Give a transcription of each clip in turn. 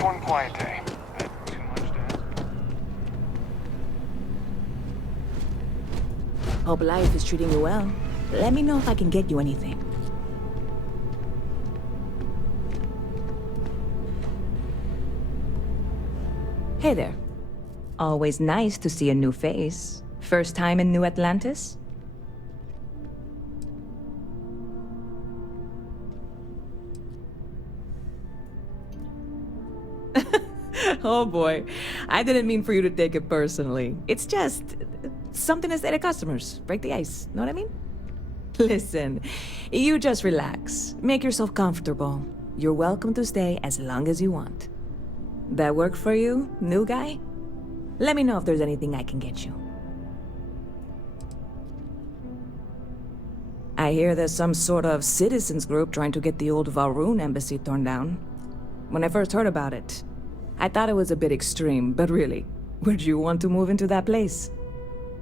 Just one quiet day. Too much to ask. Hope life is treating you well. Let me know if I can get you anything. Hey there. Always nice to see a new face. First time in New Atlantis? Oh boy, I didn't mean for you to take it personally. It's just something to say to customers. Break the ice, know what I mean? Listen, you just relax. Make yourself comfortable. You're welcome to stay as long as you want. That work for you, new guy? Let me know if there's anything I can get you. I hear there's some sort of citizens group trying to get the old Valroon embassy torn down. When I first heard about it, I thought it was a bit extreme, but really, would you want to move into that place?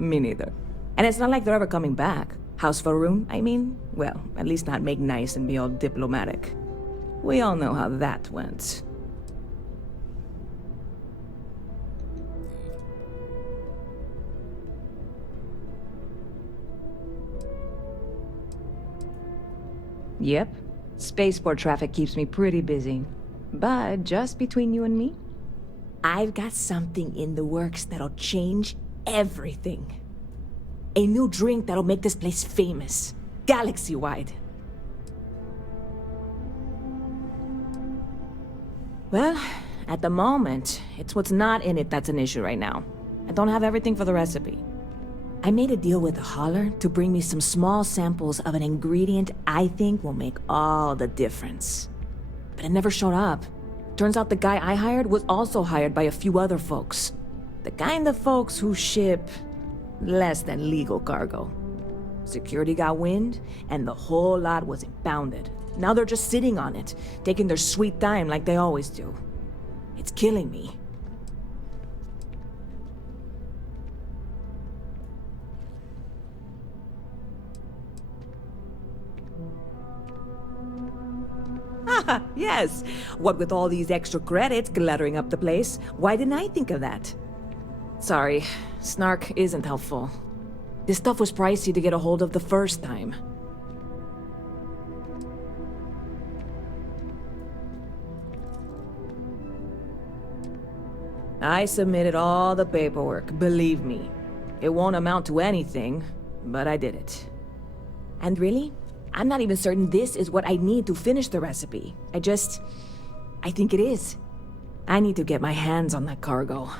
Me neither. And it's not like they're ever coming back. House Valroon, I mean? Well, at least not make nice and be all diplomatic. We all know how that went. Yep. Spaceport traffic keeps me pretty busy. But just between you and me, I've got something in the works that'll change everything. A new drink that'll make this place famous, galaxy-wide. Well, at the moment, it's what's not in it that's an issue right now. I don't have everything for the recipe. I made a deal with the hauler to bring me some small samples of an ingredient I think will make all the difference. But it never showed up. Turns out the guy I hired was also hired by a few other folks. The kind of folks who ship less than legal cargo. Security got wind, and the whole lot was impounded. Now they're just sitting on it, taking their sweet time like they always do. It's killing me. Yes. What with all these extra credits cluttering up the place, why didn't I think of that? Sorry, snark isn't helpful. This stuff was pricey to get a hold of the first time. I submitted all the paperwork, believe me. It won't amount to anything, but I did it. And really? I'm not even certain this is what I need to finish the recipe. I think it is. I need to get my hands on that cargo.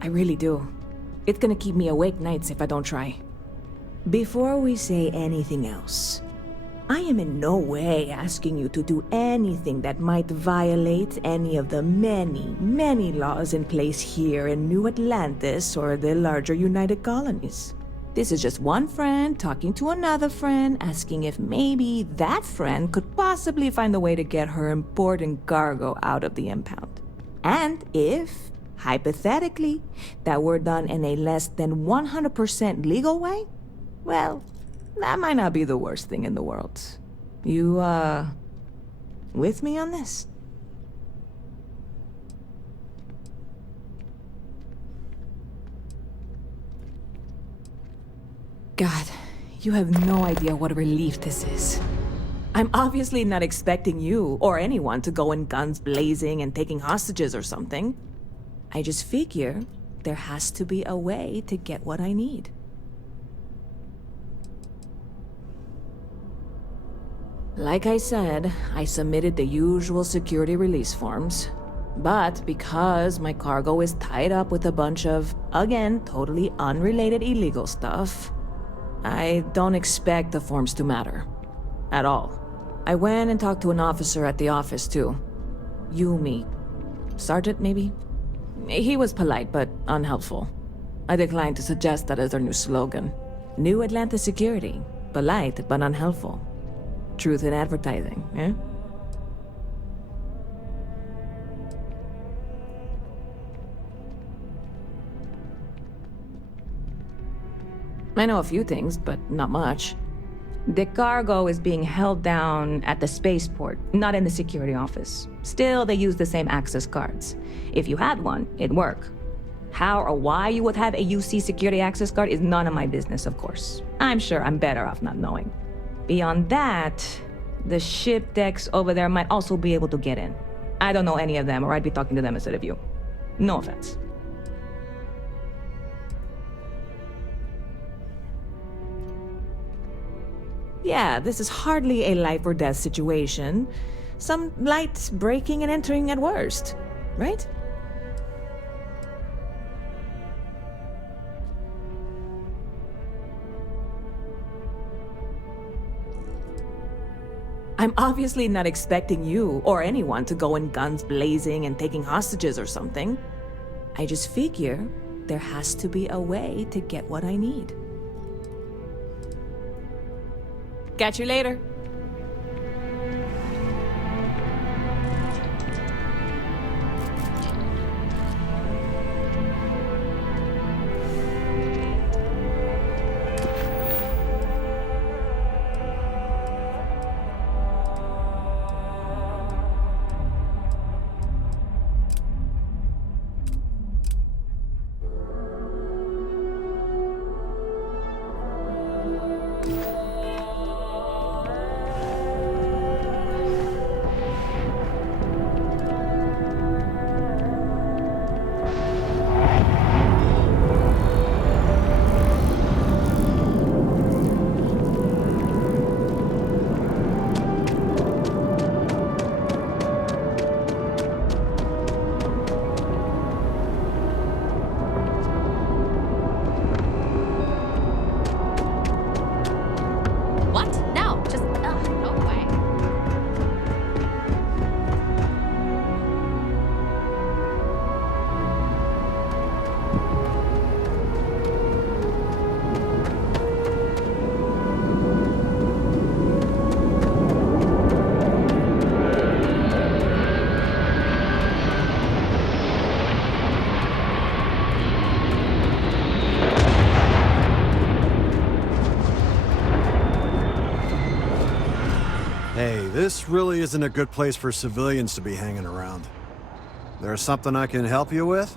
I really do. It's gonna keep me awake nights if I don't try. Before we say anything else, I am in no way asking you to do anything that might violate any of the many, many laws in place here in New Atlantis or the larger United Colonies. This is just one friend talking to another friend, asking if maybe that friend could possibly find a way to get her important cargo out of the impound. And if, hypothetically, that were done in a less than 100% legal way, well, that might not be the worst thing in the world. You, with me on this? God, you have no idea what a relief this is. I'm obviously not expecting you or anyone to go in guns blazing and taking hostages or something. I just figure there has to be a way to get what I need. Like I said, I submitted the usual security release forms. But because my cargo is tied up with a bunch of, again, totally unrelated illegal stuff, I don't expect the forms to matter. At all. I went and talked to an officer at the office, too. Yumi. Sergeant, maybe? He was polite, but unhelpful. I declined to suggest that as their new slogan. New Atlantis Security. Polite, but unhelpful. Truth in advertising, eh? I know a few things, but not much. The cargo is being held down at the spaceport, not in the security office. Still, they use the same access cards. If you had one, it'd work. How or why you would have a UC security access card is none of my business, of course. I'm sure I'm better off not knowing. Beyond that, the ship decks over there might also be able to get in. I don't know any of them, or I'd be talking to them instead of you. No offense. Yeah, this is hardly a life or death situation. Some light breaking and entering at worst, right? I'm obviously not expecting you or anyone to go in guns blazing and taking hostages or something. I just figure there has to be a way to get what I need. Catch you later. Hey, this really isn't a good place for civilians to be hanging around. There's something I can help you with?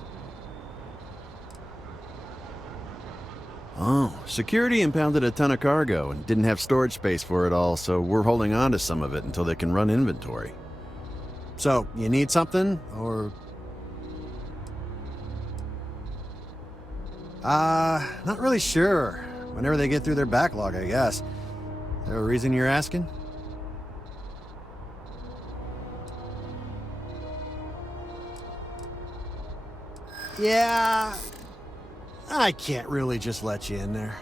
Oh, security impounded a ton of cargo and didn't have storage space for it all, so we're holding on to some of it until they can run inventory. So, you need something, or...? Not really sure. Whenever they get through their backlog, I guess. Is there a reason you're asking? Yeah... I can't really just let you in there.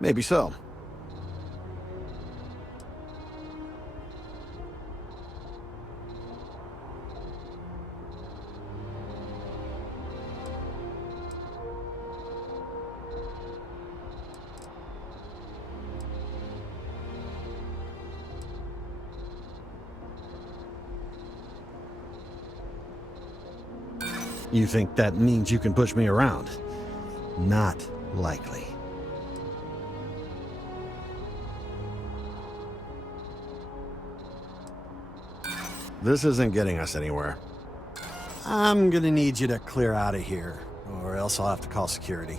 Maybe so. You think that means you can push me around? Not likely. This isn't getting us anywhere. I'm gonna need you to clear out of here, or else I'll have to call security.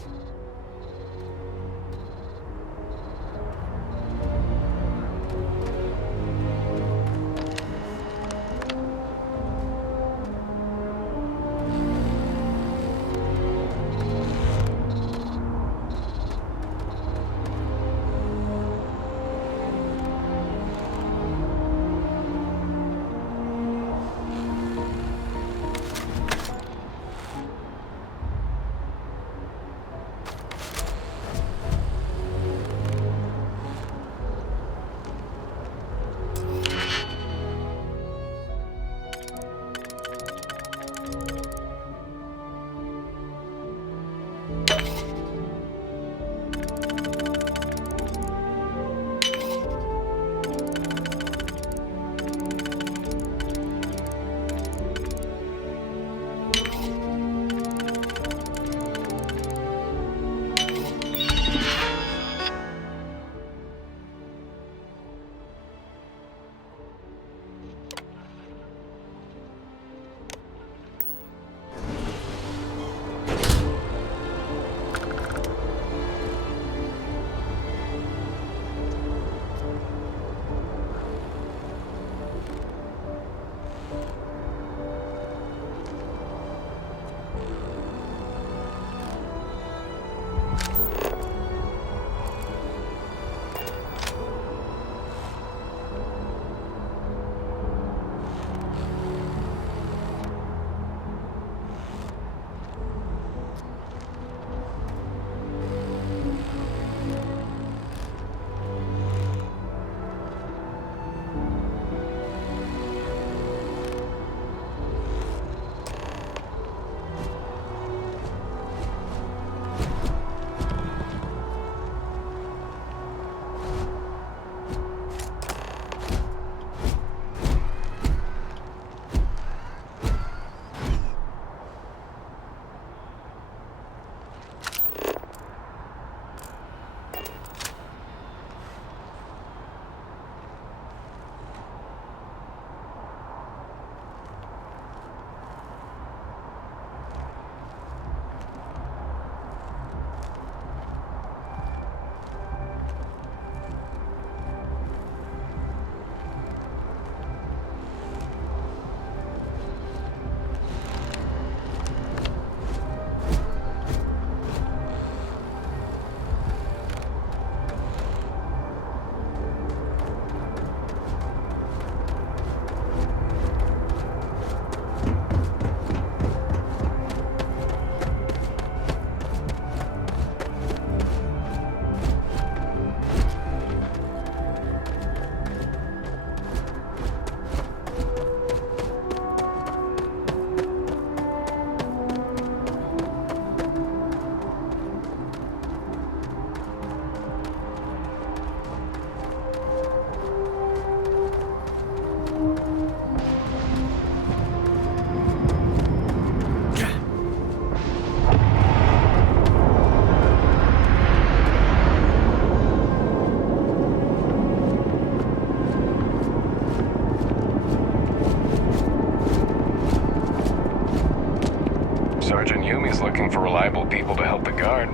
looking for reliable people to help the guard,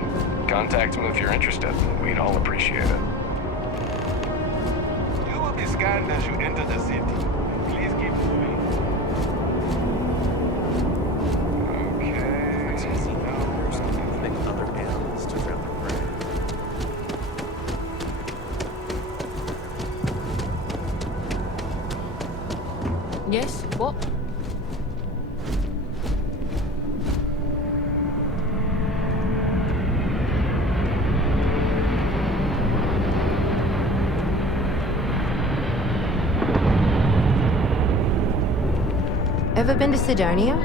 contact me if you're interested. We'd all appreciate it. You will be scanned as you enter the city. Please keep moving. Okay. Make other animals to their prey. Yes? What? Ever been to Sidonia?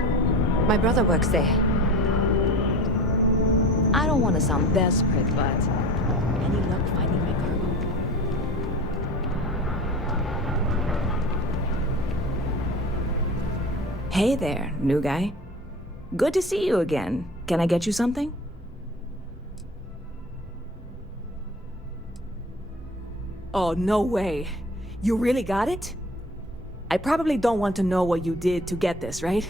My brother works there. I don't want to sound desperate, but any luck finding my cargo? Hey there, new guy. Good to see you again. Can I get you something? Oh, no way. You really got it? I probably don't want to know what you did to get this, right?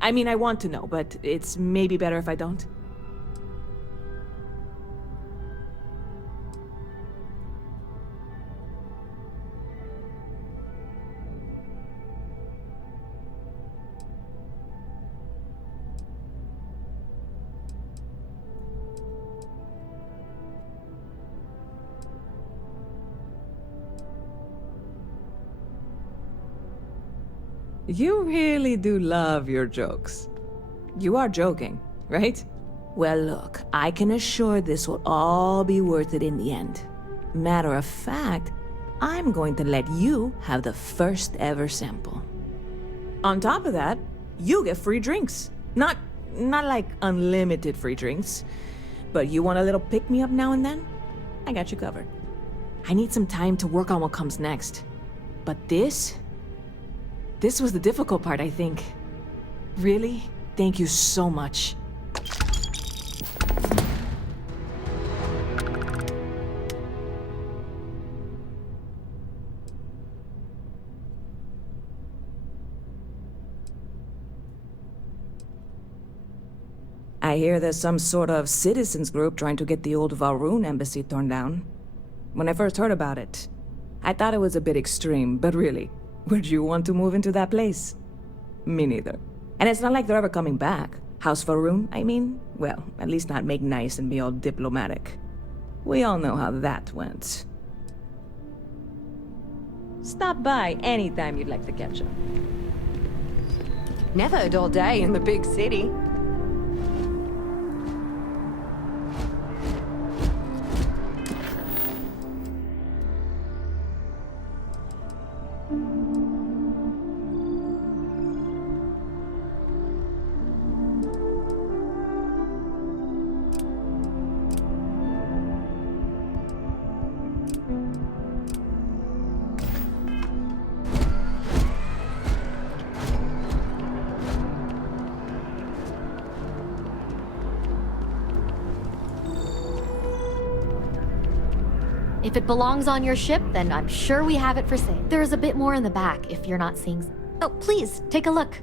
I mean, I want to know, but it's maybe better if I don't. You really do love your jokes. You are joking, right? Well, look, I can assure this will all be worth it in the end. Matter of fact, I'm going to let you have the first ever sample. On top of that, you get free drinks. Not like unlimited free drinks, but you want a little pick-me-up now and then? I got you covered. I need some time to work on what comes next. But this was the difficult part, I think. Really? Thank you so much. I hear there's some sort of citizens group trying to get the old Valroon embassy torn down. When I first heard about it, I thought it was a bit extreme, but really, would you want to move into that place? Me neither. And it's not like they're ever coming back. House Valroon, I mean? Well, at least not make nice and be all diplomatic. We all know how that went. Stop by anytime you'd like to catch up. Never a dull day in the big city. If it belongs on your ship, then I'm sure we have it for sale. There is a bit more in the back if you're not seeing. Oh, please, take a look.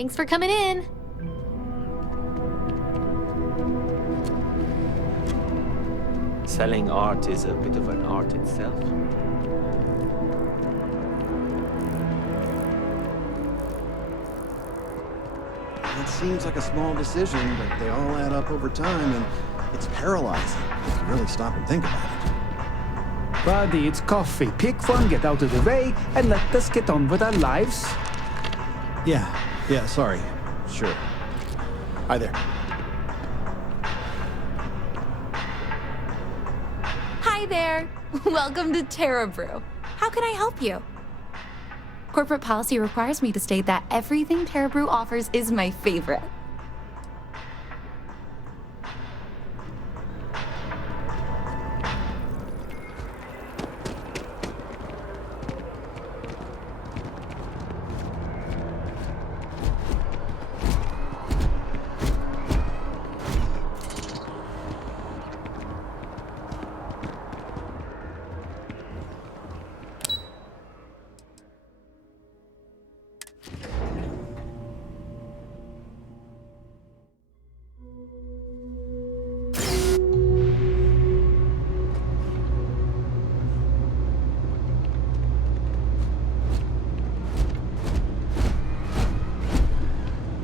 Thanks for coming in. Selling art is a bit of an art itself. It seems like a small decision, but they all add up over time, and it's paralyzing if you really stop and think about it. Buddy, it's coffee. Pick one, get out of the way, and let us get on with our lives. Yeah, sorry. Sure. Hi there. Hi there. Welcome to Terra Brew. How can I help you? Corporate policy requires me to state that everything Terra Brew offers is my favorite.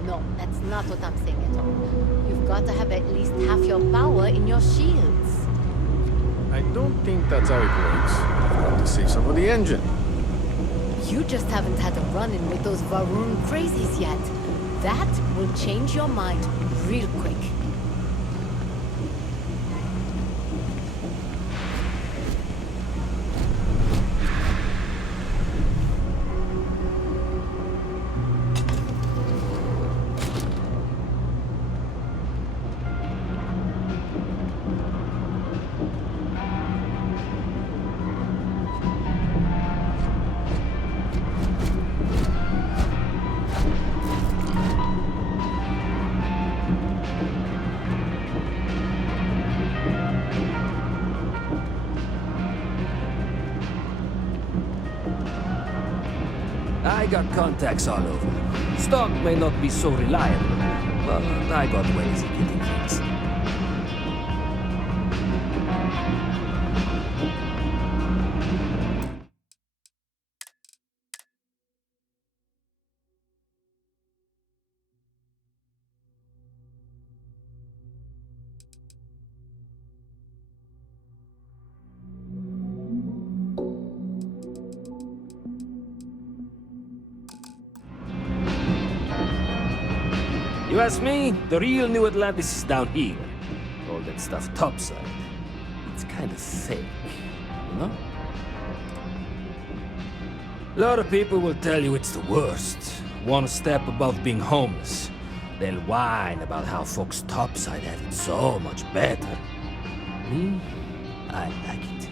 No, that's not what I'm saying at all. You've got to have at least half your power in your shields. I don't think that's how it works. I've got to save some of the engine. You just haven't had a run-in with those Varun crazies yet. That will change your mind real quick. I got contacts all over. Stock may not be so reliable, but I got ways of getting things. You ask me, the real New Atlantis is down here. All that stuff topside. It's kind of fake, you know? A lot of people will tell you it's the worst. One step above being homeless. They'll whine about how folks topside have it so much better. Me, I like it.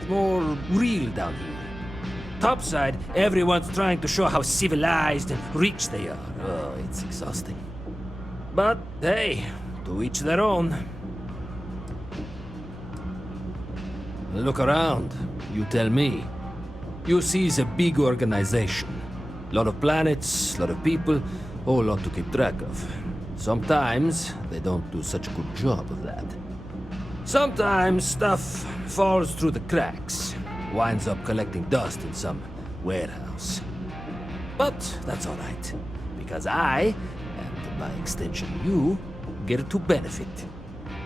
It's more real down here. Topside, everyone's trying to show how civilized and rich they are. Oh, it's exhausting. But hey, to each their own. Look around, you tell me. You see it's a big organization. Lot of planets, lot of people, whole lot to keep track of. Sometimes they don't do such a good job of that. Sometimes stuff falls through the cracks, winds up collecting dust in some warehouse. But that's alright, because I, and by extension you, get to benefit.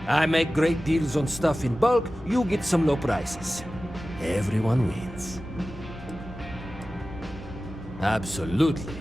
I make great deals on stuff in bulk, you get some low prices. Everyone wins. Absolutely.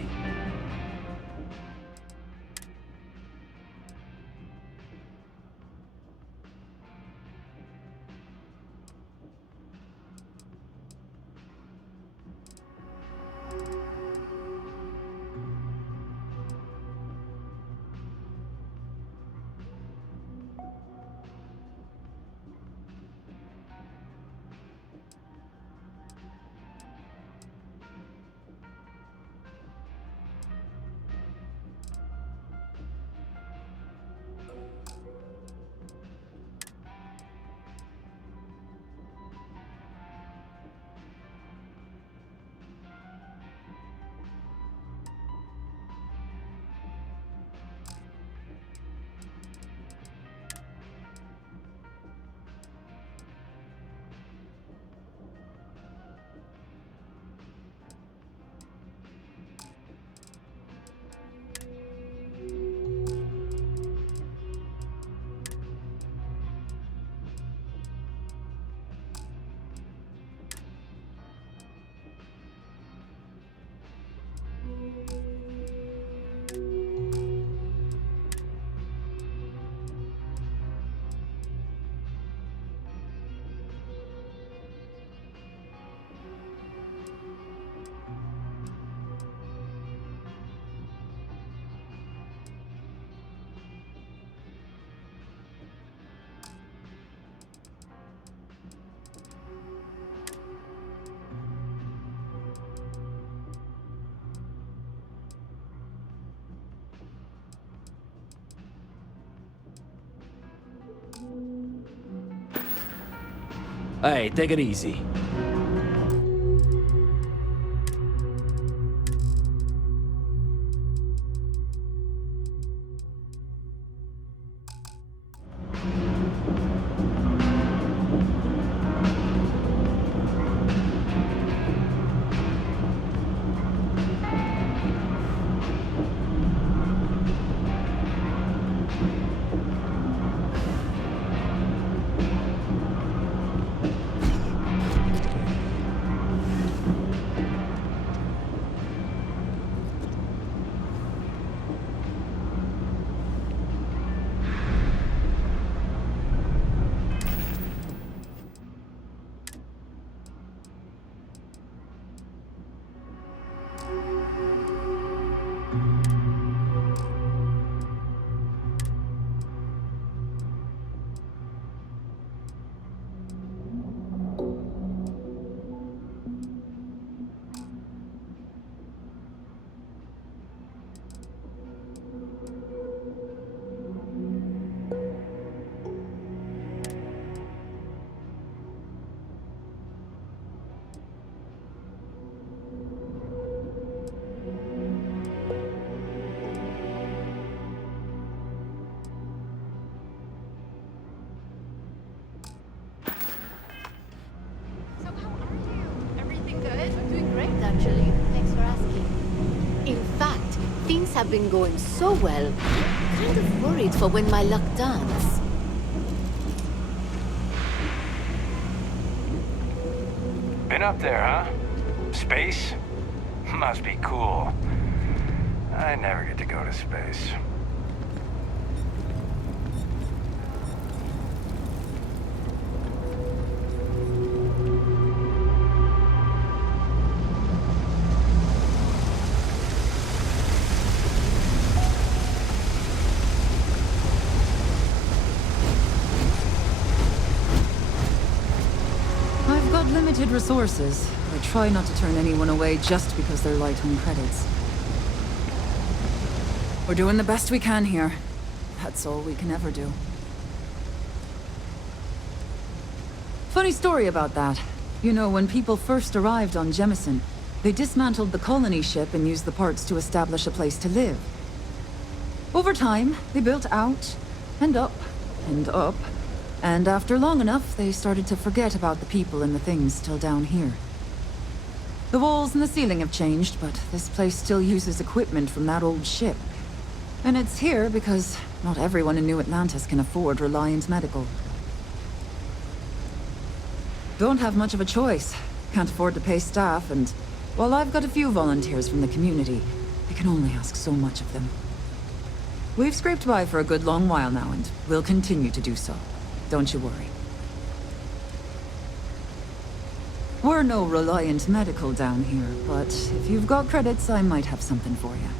Hey, take it easy. Actually, thanks for asking. In fact, things have been going so well, I'm kind of worried for when my luck turns. Been up there, huh? Space? Must be cool. I never get to go to space. Limited resources. I try not to turn anyone away just because they're light on credits. We're doing the best we can here. That's all we can ever do. Funny story about that. You know, when people first arrived on Jemison, they dismantled the colony ship and used the parts to establish a place to live. Over time, they built out, and up, and up. And after long enough, they started to forget about the people and the things still down here. The walls and the ceiling have changed, but this place still uses equipment from that old ship. And it's here because not everyone in New Atlantis can afford Reliant Medical. Don't have much of a choice. Can't afford to pay staff, and while I've got a few volunteers from the community, I can only ask so much of them. We've scraped by for a good long while now, and we'll continue to do so. Don't you worry. We're no Reliant Medical down here, but if you've got credits, I might have something for you.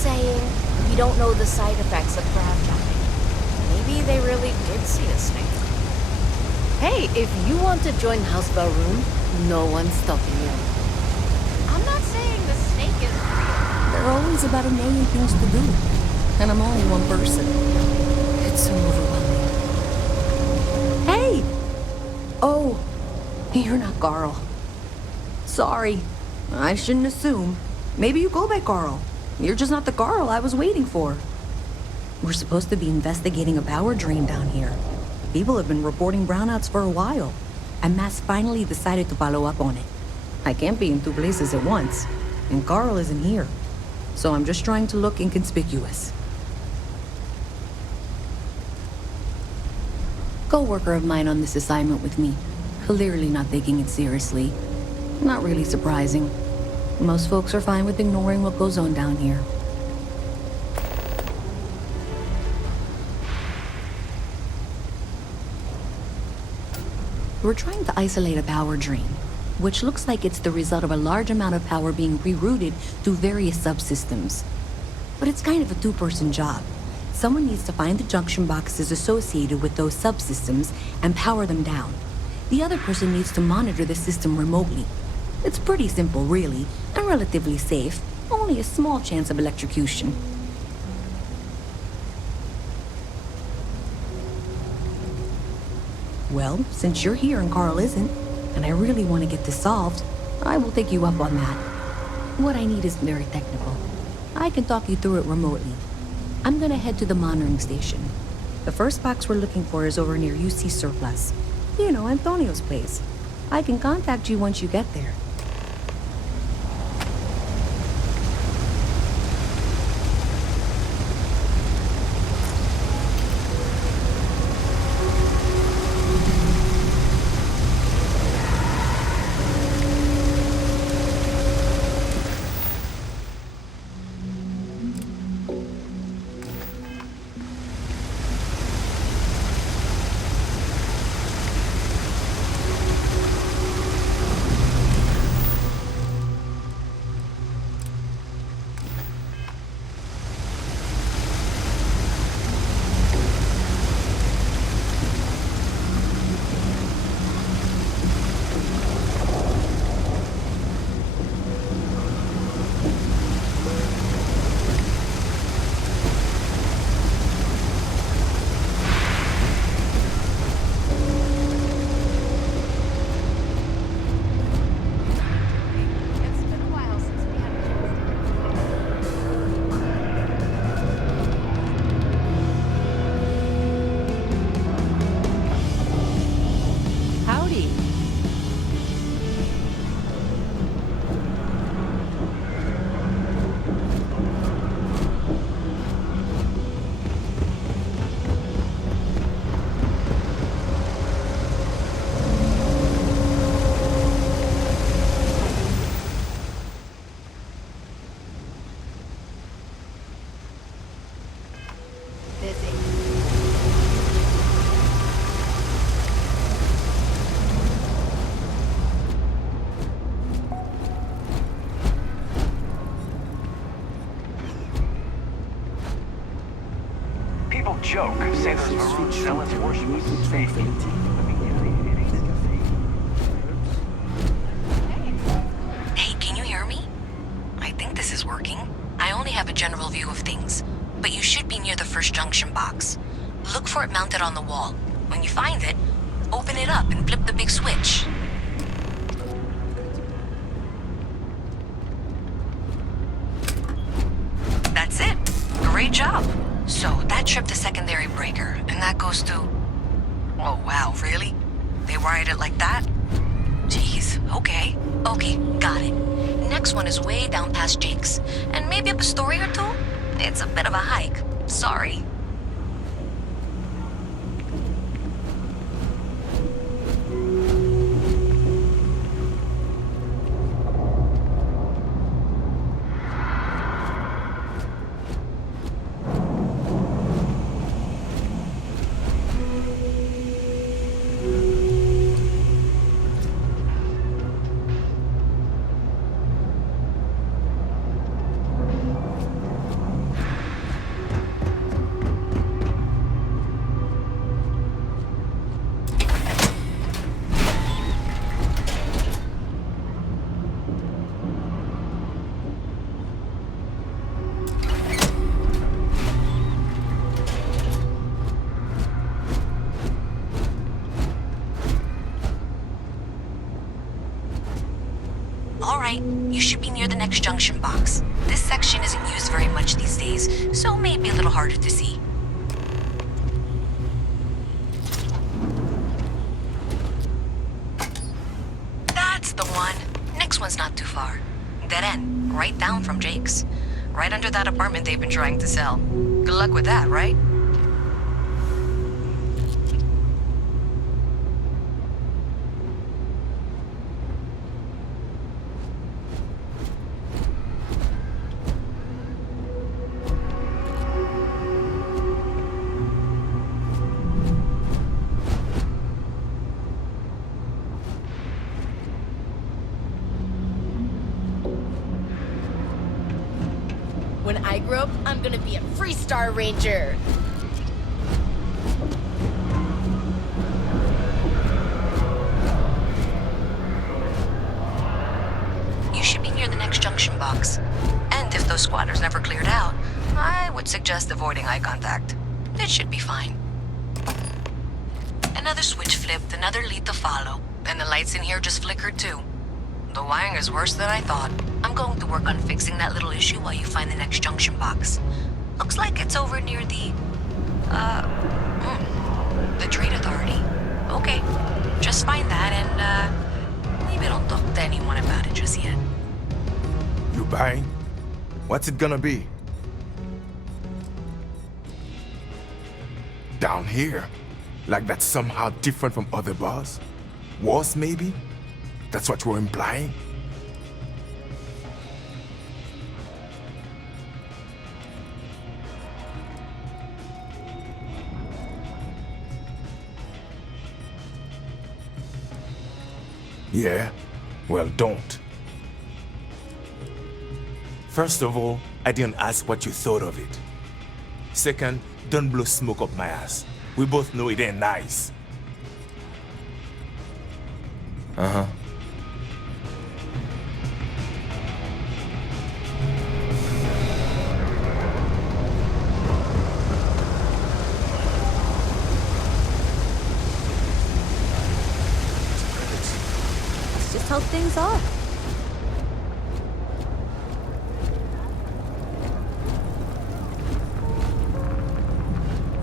saying we don't know the side effects of crab trapping. Maybe they really did see a snake. Hey, if you want to join House Baroon, no one's stopping you. I'm not saying the snake is real. There are always about a million things to do, and I'm only one person. It's so overwhelming. Hey! Oh, you're not Carl. Sorry. I shouldn't assume. Maybe you go by Carl. You're just not the Carl I was waiting for. We're supposed to be investigating a power drain down here. People have been reporting brownouts for a while, and Mass finally decided to follow up on it. I can't be in two places at once, and Carl isn't here. So I'm just trying to look inconspicuous. Co-worker of mine on this assignment with me, clearly not taking it seriously. Not really surprising. Most folks are fine with ignoring what goes on down here. We're trying to isolate a power drain, which looks like it's the result of a large amount of power being rerouted through various subsystems. But it's kind of a two-person job. Someone needs to find the junction boxes associated with those subsystems and power them down. The other person needs to monitor the system remotely. It's pretty simple, really, and relatively safe. Only a small chance of electrocution. Well, since you're here and Carl isn't, and I really want to get this solved, I will take you up on that. What I need is very technical. I can talk you through it remotely. I'm gonna head to the monitoring station. The first box we're looking for is over near UC Surplus. You know, Antonio's place. I can contact you once you get there. Joke. Say there's Maroon zealots worshiping space. Hey, can you hear me? I think this is working. I only have a general view of things, but you should be near the first junction box. Look for it mounted on the wall. When you find it, open it up and flip the big switch. That's it. Great job. So that tripped the secondary breaker, and that goes to... Oh, wow, really? They wired it like that? Jeez, okay. Okay, got it. Next one is way down past Jake's, and maybe up a story or two? It's a bit of a hike. Sorry. Alright, you should be near the next junction box. This section isn't used very much these days, so may be a little harder to see. That's the one. Next one's not too far. Dead end, right down from Jake's. Right under that apartment they've been trying to sell. Good luck with that, right? When I grow up, I'm gonna be a Freestar Ranger. You should be near the next junction box. And if those squatters never cleared out, I would suggest avoiding eye contact. It should be fine. Another switch flipped, another lead to follow, and the lights in here just flickered too. The wiring is worse than I thought. I'm going to work on fixing that little issue while you find the next junction box. Looks like it's over near the Trade Authority. Okay, just find that and, maybe don't talk to anyone about it just yet. You buying? What's it gonna be? Down here? Like that's somehow different from other bars? Worse, maybe? That's what you're implying? Yeah? Well, don't. First of all, I didn't ask what you thought of it. Second, don't blow smoke up my ass. We both know it ain't nice. Uh-huh. That's just how things are.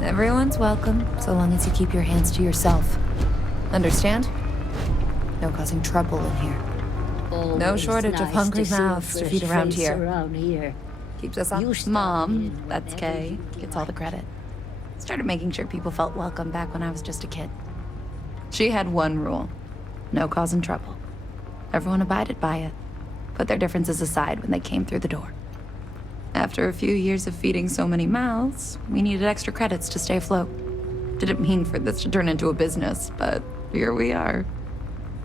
Everyone's welcome, so long as you keep your hands to yourself. Understand? No causing trouble in here. No shortage of hungry mouths to feed around here. Keeps us up. Mom, that's Kay, gets all the credit. Started making sure people felt welcome back when I was just a kid. She had one rule: no causing trouble. Everyone abided by it, put their differences aside when they came through the door. After a few years of feeding so many mouths, we needed extra credits to stay afloat. Didn't mean for this to turn into a business, but here we are.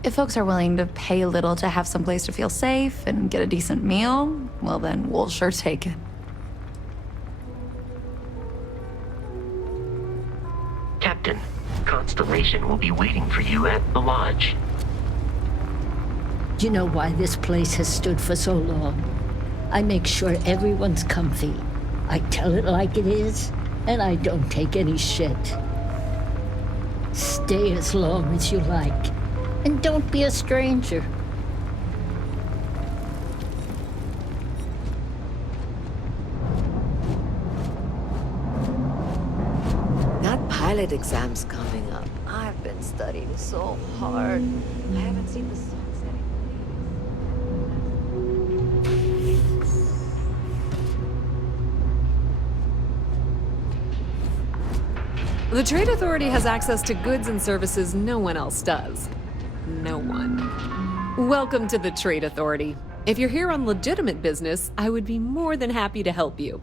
If folks are willing to pay a little to have some place to feel safe and get a decent meal, well then, we'll sure take it. Captain, Constellation will be waiting for you at the lodge. Do you know why this place has stood for so long? I make sure everyone's comfy. I tell it like it is, and I don't take any shit. Stay as long as you like, and don't be a stranger. That pilot exam's coming up. I've been studying so hard. I haven't seen the sun setting. The Trade Authority has access to goods and services no one else does. No one. Welcome to the Trade Authority. If you're here on legitimate business, I would be more than happy to help you.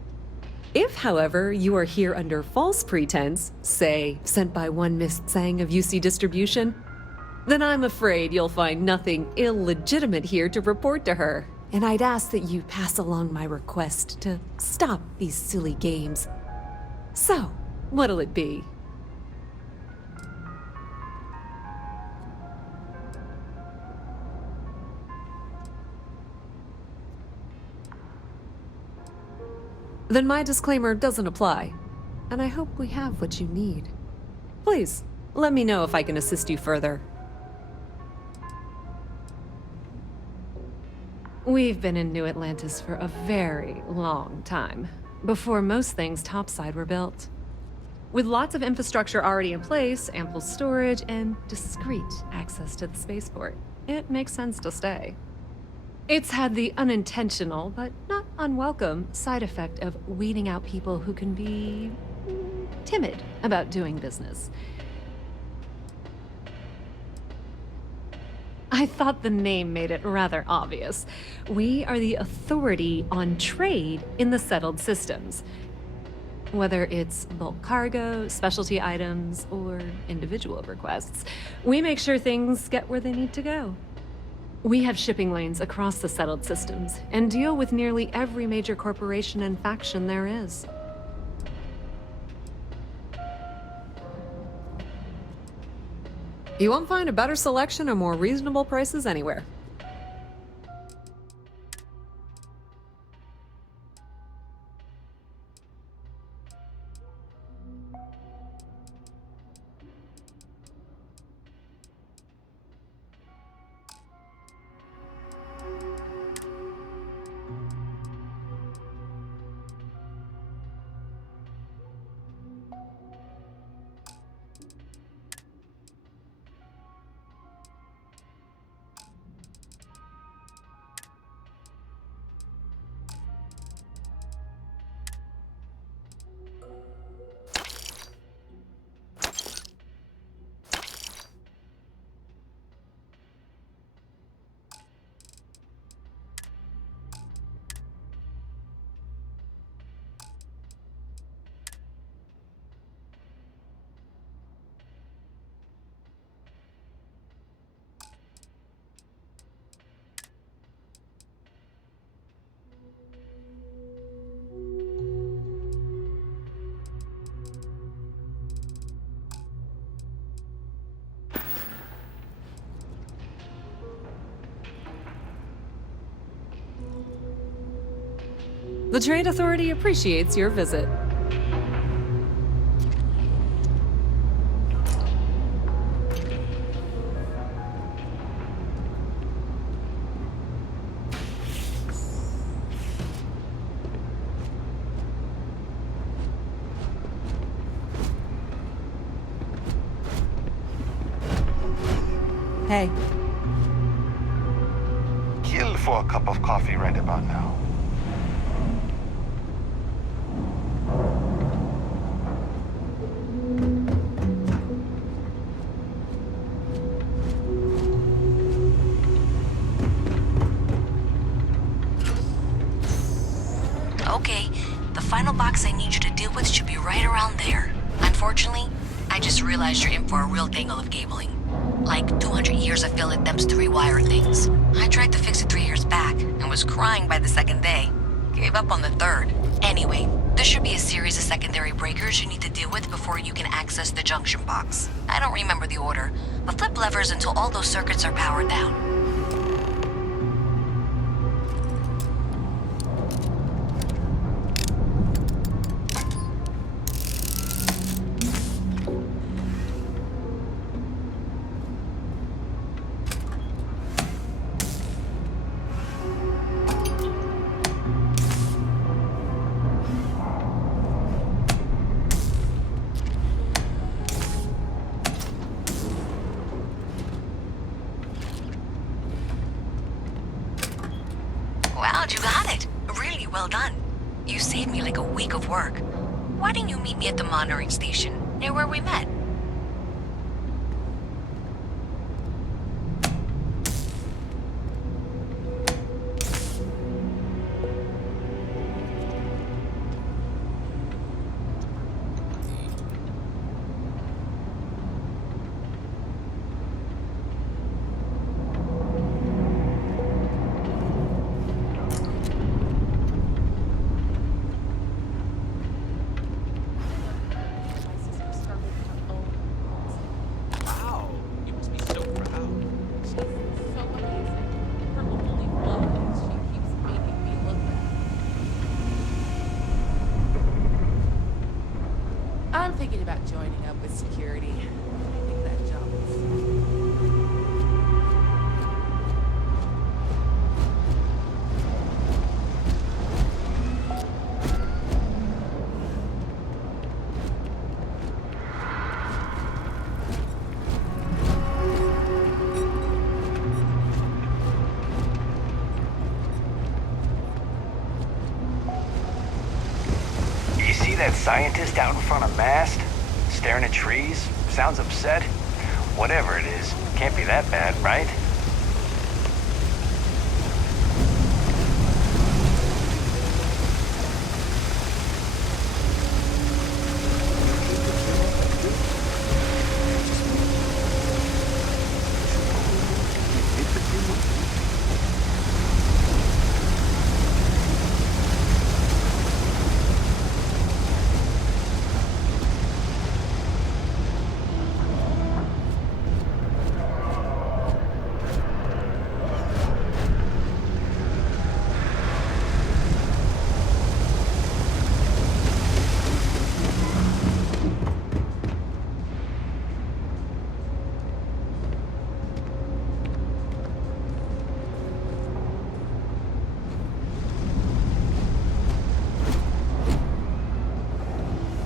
If, however, you are here under false pretense, say, sent by one Miss Tsang of UC Distribution, then I'm afraid you'll find nothing illegitimate here to report to her, and I'd ask that you pass along my request to stop these silly games. So, what'll it be? Then my disclaimer doesn't apply, and I hope we have what you need. Please, let me know if I can assist you further. We've been in New Atlantis for a very long time, before most things topside were built. With lots of infrastructure already in place, ample storage, and discreet access to the spaceport, it makes sense to stay. It's had the unintentional, but not unwelcome, side effect of weeding out people who can be timid about doing business. I thought the name made it rather obvious. We are the authority on trade in the settled systems. Whether it's bulk cargo, specialty items, or individual requests, we make sure things get where they need to go. We have shipping lanes across the settled systems and deal with nearly every major corporation and faction there is. You won't find a better selection or more reasonable prices anywhere. The Trade Authority appreciates your visit. Hey. Kill for a cup of coffee right about now. Okay, the final box I need you to deal with should be right around there. Unfortunately, I just realized you're in for a real tangle of cabling. Like 200 years of fill attempts to rewire things. I tried to fix it 3 years back and was crying by the second day. Gave up on the third. Anyway, there should be a series of secondary breakers you need to deal with before you can access the junction box. I don't remember the order, but flip levers until all those circuits are powered down. Wow, you got it. Really well done. You saved me like a week of work. Why didn't you meet me at the monitoring station, near where we met? I'm thinking about joining up with security. I think that job is... that scientist out in front of mast? Staring at trees? Sounds upset? Whatever it is, can't be that bad, right?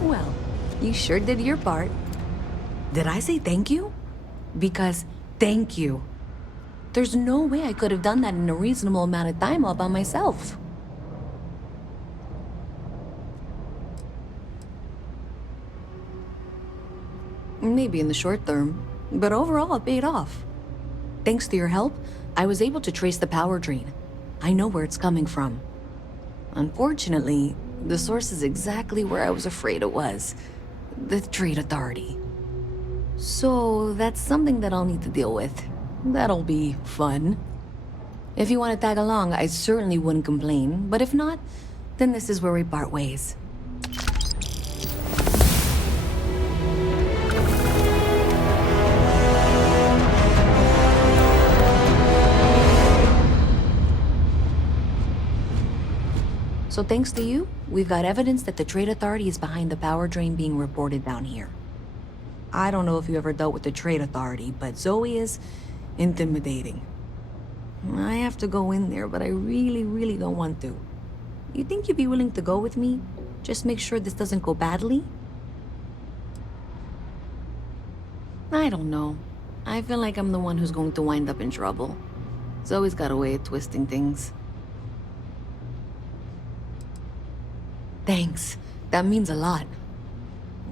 Well, you sure did your part. Did I say thank you? Because thank you. There's no way I could have done that in a reasonable amount of time all by myself. Maybe in the short term, but overall it paid off. Thanks to your help, I was able to trace the power drain. I know where it's coming from. Unfortunately, the source is exactly where I was afraid it was. The Trade Authority. So that's something that I'll need to deal with. That'll be fun. If you want to tag along, I certainly wouldn't complain, but if not, then this is where we part ways. So thanks to you, we've got evidence that the Trade Authority is behind the power drain being reported down here. I don't know if you ever dealt with the Trade Authority, but Zoe is intimidating. I have to go in there, but I really don't want to. You think you'd be willing to go with me? Just make sure this doesn't go badly? I don't know. I feel like I'm the one who's going to wind up in trouble. Zoe's got a way of twisting things. Thanks. That means a lot.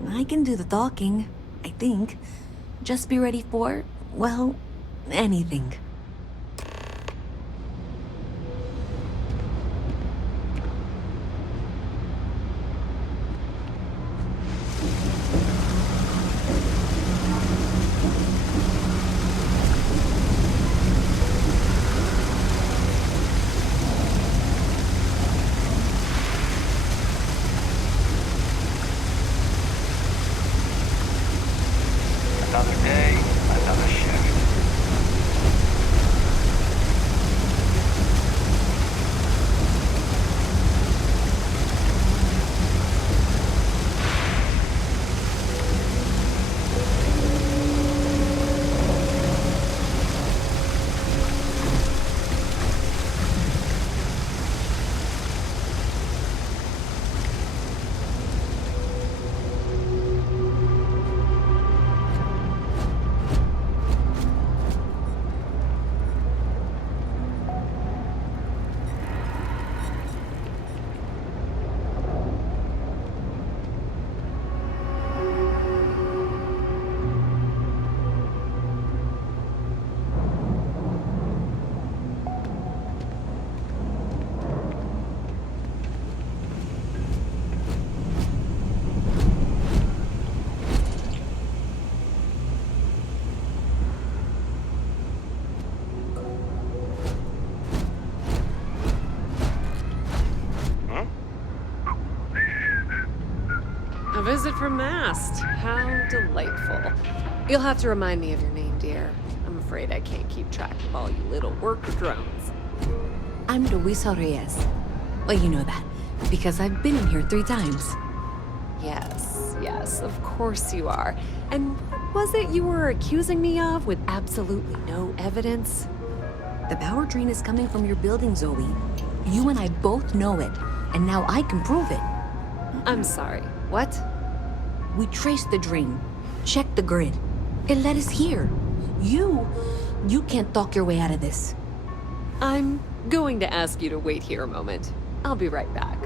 I can do the talking, I think. Just be ready for, well, anything. Another day, another shift. A visit from Mast. How delightful. You'll have to remind me of your name, dear. I'm afraid I can't keep track of all you little work drones. I'm Luisa Reyes. Well, you know that, because I've been in here 3 times. Yes, of course you are. And what was it you were accusing me of with absolutely no evidence? The power drain is coming from your building, Zoe. You and I both know it, and now I can prove it. I'm sorry, what? We traced the drain, checked the grid. It led us here. You can't talk your way out of this. I'm going to ask you to wait here a moment. I'll be right back.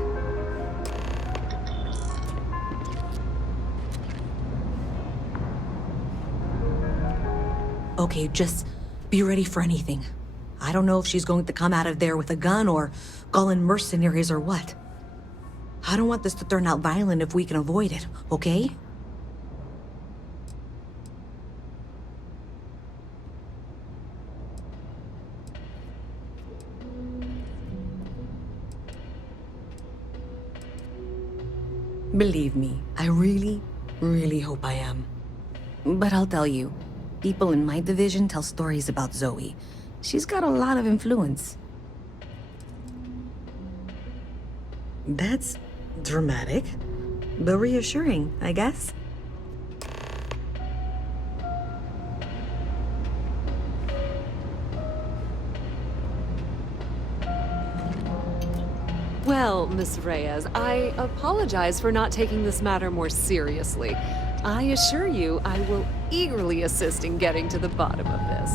Okay, just be ready for anything. I don't know if she's going to come out of there with a gun or call in mercenaries or what. I don't want this to turn out violent if we can avoid it, okay? Believe me, I really, really hope I am. But I'll tell you, people in my division tell stories about Zoe. She's got a lot of influence. That's dramatic, but reassuring, I guess. Well, Miss Reyes, I apologize for not taking this matter more seriously. I assure you I will eagerly assist in getting to the bottom of this.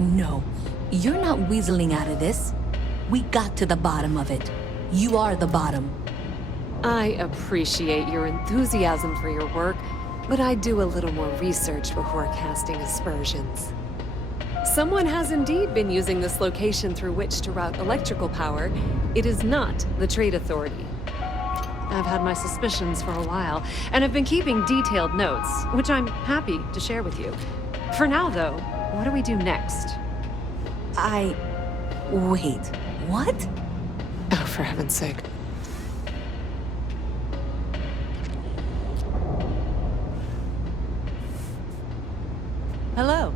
No, you're not weaseling out of this. We got to the bottom of it. You are the bottom. I appreciate your enthusiasm for your work, but I do a little more research before casting aspersions. Someone has indeed been using this location through which to route electrical power. It is not the Trade Authority. I've had my suspicions for a while, and have been keeping detailed notes, which I'm happy to share with you. For now, though, what do we do next? Wait, what? Oh, for heaven's sake. Hello.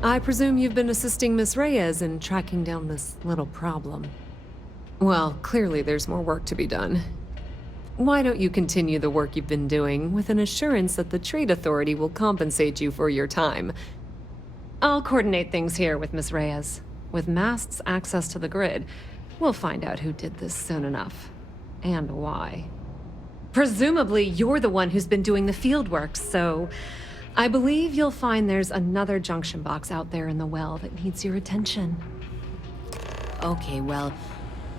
I presume you've been assisting Miss Reyes in tracking down this little problem. Well, clearly there's more work to be done. Why don't you continue the work you've been doing with an assurance that the Trade Authority will compensate you for your time? I'll coordinate things here with Miss Reyes. With Mast's access to the grid, we'll find out who did this soon enough. And why. Presumably, you're the one who's been doing the field work, so I believe you'll find there's another junction box out there in the well that needs your attention. Okay, well,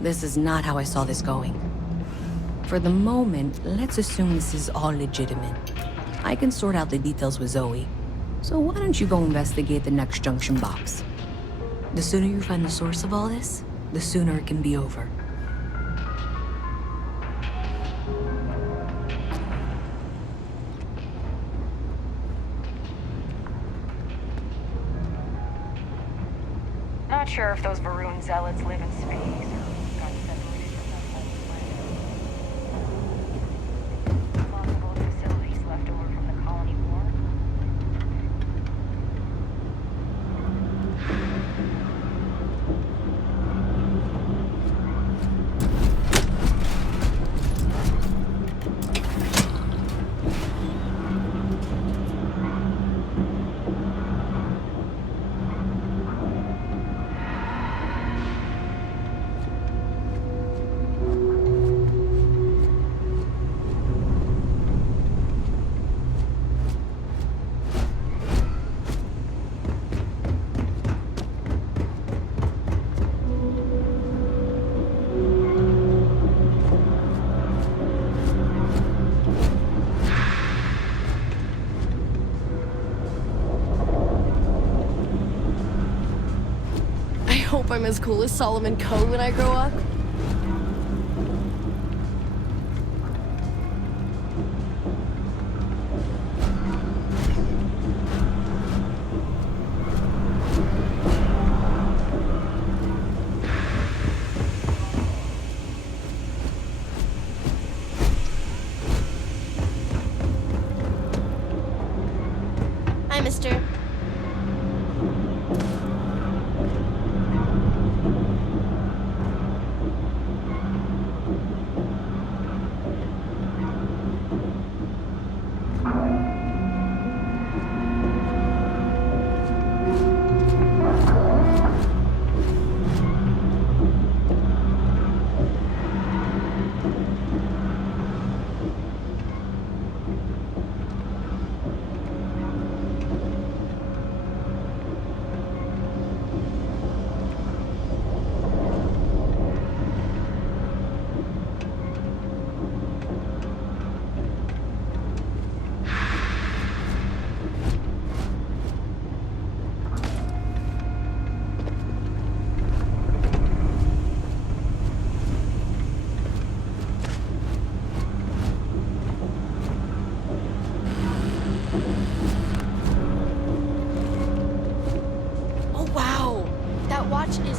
this is not how I saw this going. For the moment, let's assume this is all legitimate. I can sort out the details with Zoe. So why don't you go investigate the next junction box? The sooner you find the source of all this, the sooner it can be over. Not sure if those Varun zealots live in space or got separated from that whole planet. Possible facilities left over from the colony war. Hope I'm as cool as Solomon Coe when I grow up. Hi, mister.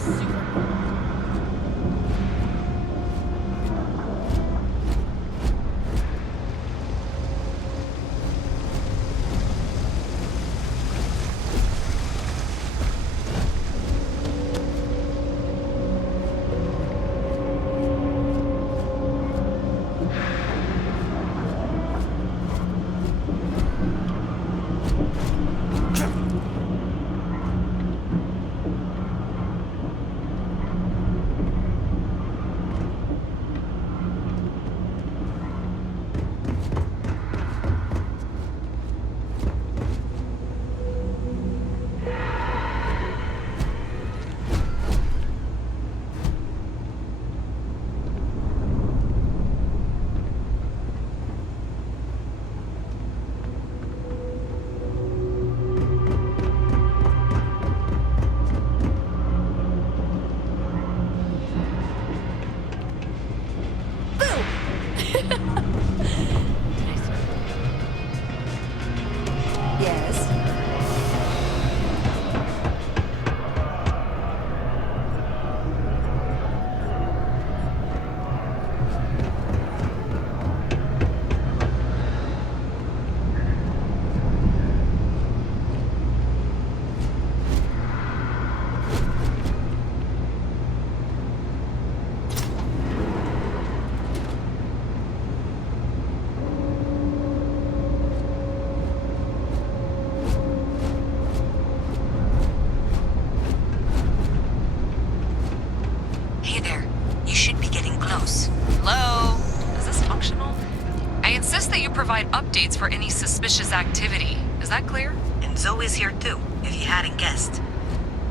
super cool. Provide updates for any suspicious activity. Is that clear? And Zoe's here too, if you hadn't guessed.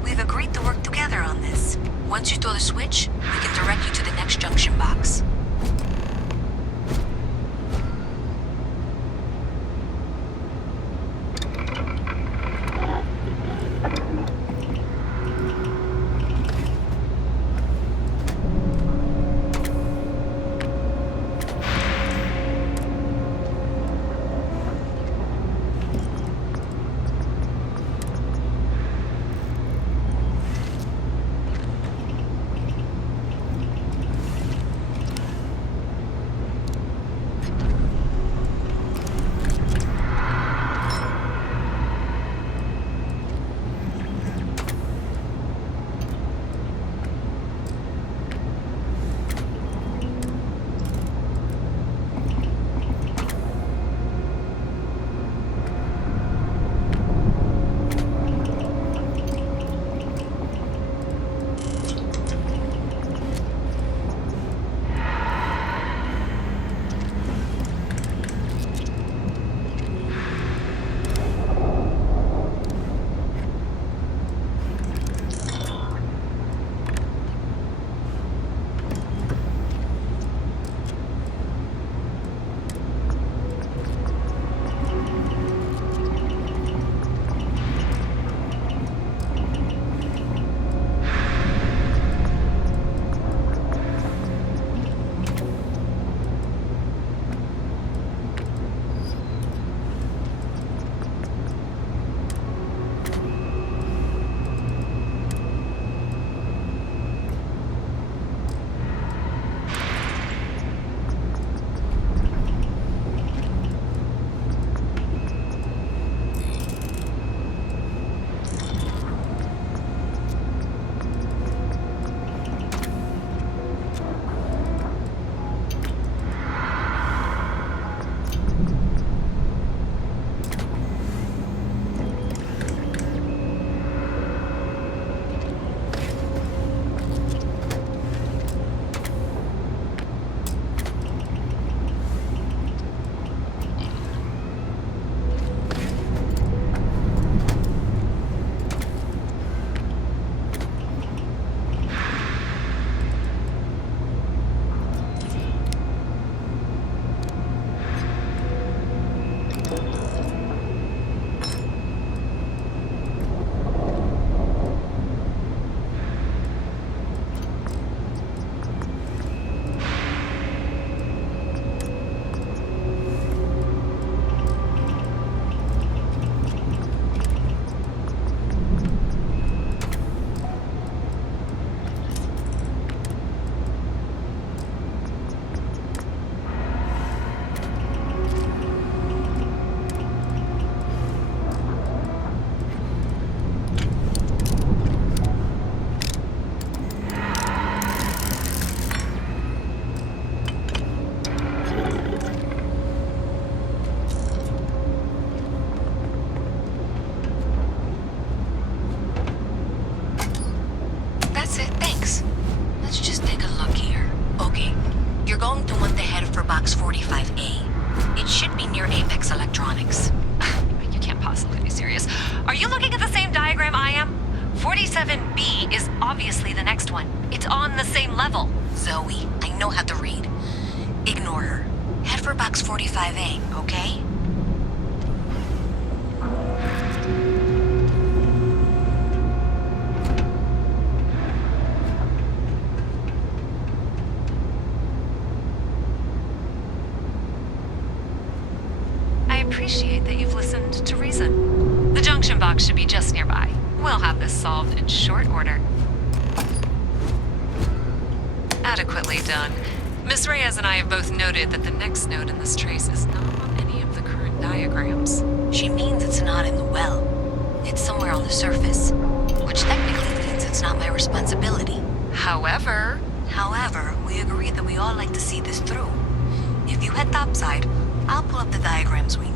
We've agreed to work together on this. Once you throw the switch, we can direct you to the next junction box. box. Let's just take a look here. Okay, you're going to want to head for box 45A. It should be near Apex Electronics. You can't possibly be serious. Are you looking at the same diagram I am? 47B is obviously the next one. It's on the same level. Zoe, I know how to read. Ignore her. Head for box 45A, okay? I appreciate that you've listened to reason. The junction box should be just nearby. We'll have this solved in short order. Adequately done. Miss Reyes and I have both noted that the next node in this trace is not on any of the current diagrams. She means it's not in the well. It's somewhere on the surface, which technically means it's not my responsibility. However, we agreed that we all like to see this through. If you head topside, I'll pull up the diagrams we need.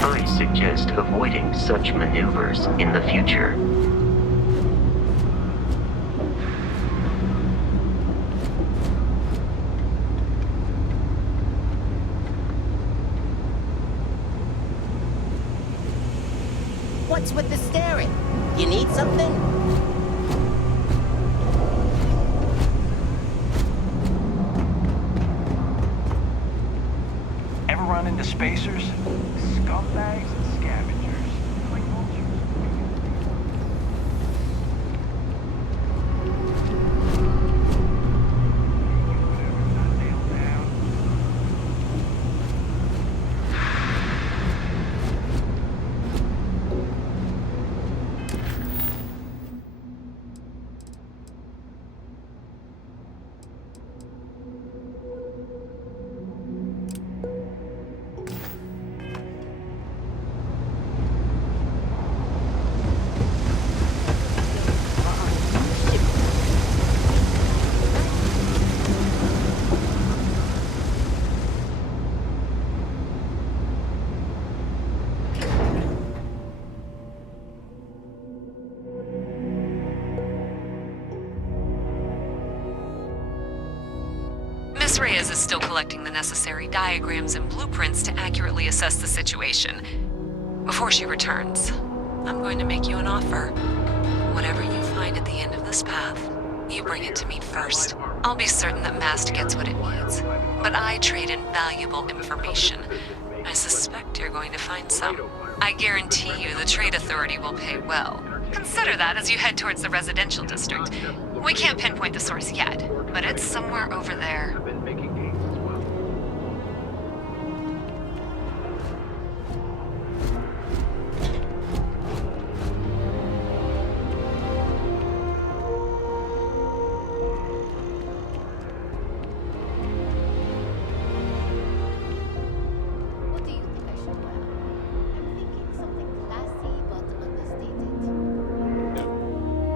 I suggest avoiding such maneuvers in the future. What's with the staring? You need something? Ever run into spacers? Scumbags and scavengers. They're like vultures. Miss Reyes is still collecting the necessary diagrams and blueprints to accurately assess the situation. Before she returns, I'm going to make you an offer. Whatever you find at the end of this path, you bring it to me first. I'll be certain that Mast gets what it needs. But I trade in valuable information. I suspect you're going to find some. I guarantee you the Trade Authority will pay well. Consider that as you head towards the residential district. We can't pinpoint the source yet, but it's somewhere over there. What do you think I should wear? I'm thinking something classy but understated.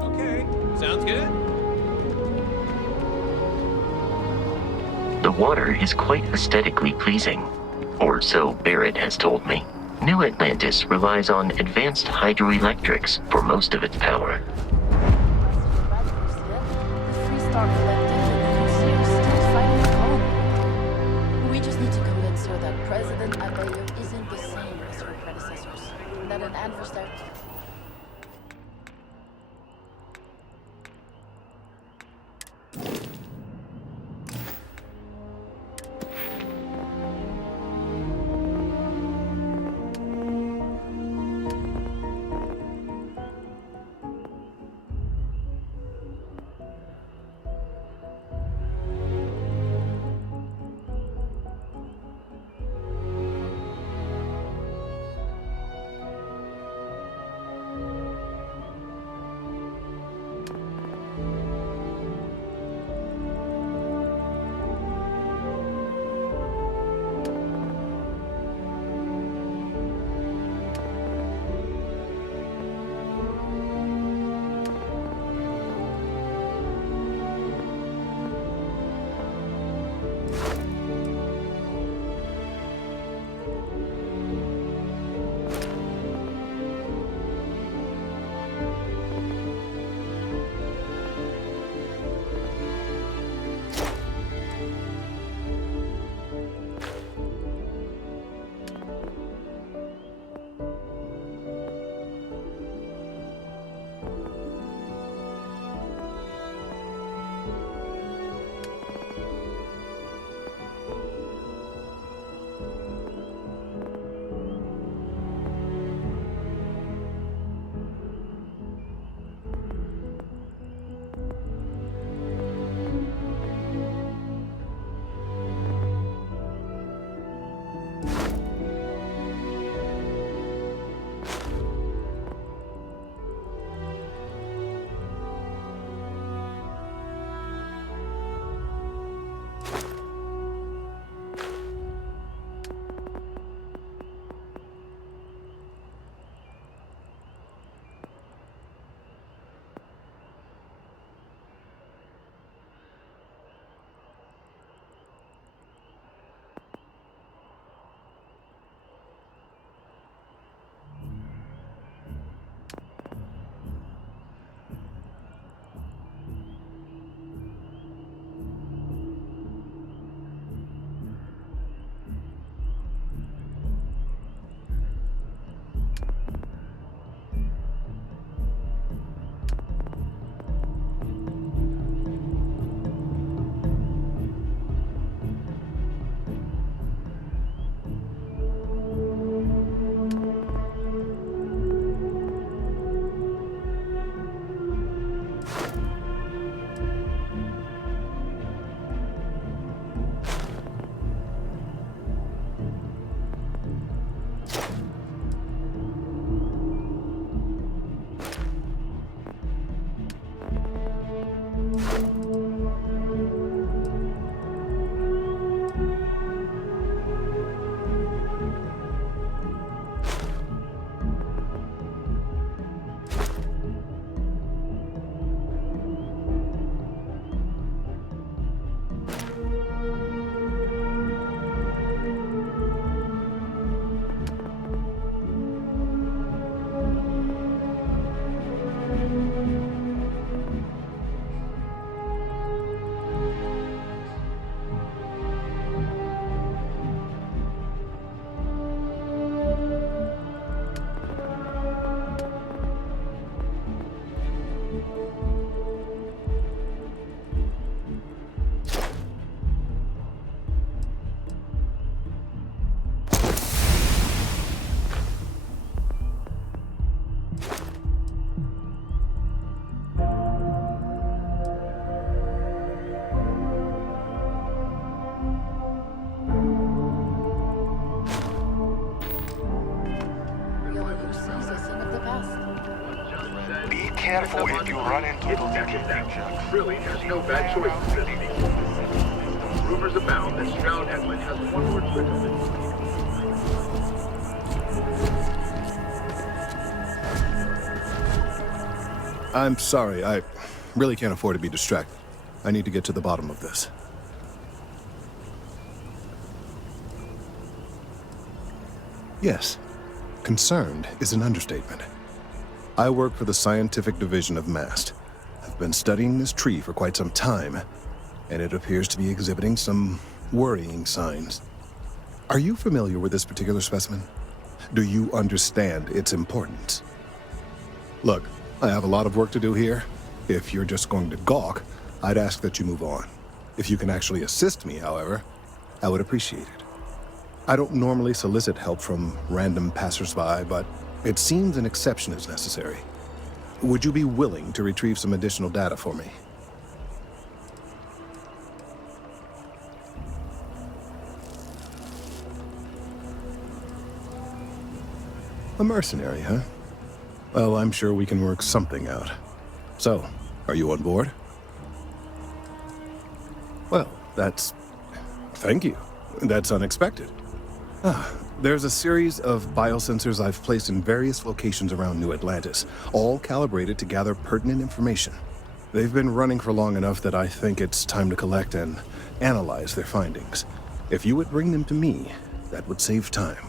Okay, sounds good. The water is quite aesthetically pleasing, or so Barrett has told me. New Atlantis relies on advanced hydroelectrics for most of its power. The Freestar Collective and the Museum still fighting the colony. We just need to convince her that President Adeyo isn't the same as her predecessors. That an adversary... Careful if you run into Really, there's no bad choices this evening. Rumors abound that Stroud Headland has one more trick of it. I'm sorry, I really can't afford to be distracted. I need to get to the bottom of this. Yes, concerned is an understatement. I work for the scientific division of MAST. I've been studying this tree for quite some time, and it appears to be exhibiting some worrying signs. Are you familiar with this particular specimen? Do you understand its importance? Look, I have a lot of work to do here. If you're just going to gawk, I'd ask that you move on. If you can actually assist me, however, I would appreciate it. I don't normally solicit help from random passersby, but it seems an exception is necessary. Would you be willing to retrieve some additional data for me? A mercenary, huh? Well, I'm sure we can work something out. So, are you on board? Well, thank you. That's unexpected. There's a series of biosensors I've placed in various locations around New Atlantis, all calibrated to gather pertinent information. They've been running for long enough that I think it's time to collect and analyze their findings. If you would bring them to me, that would save time.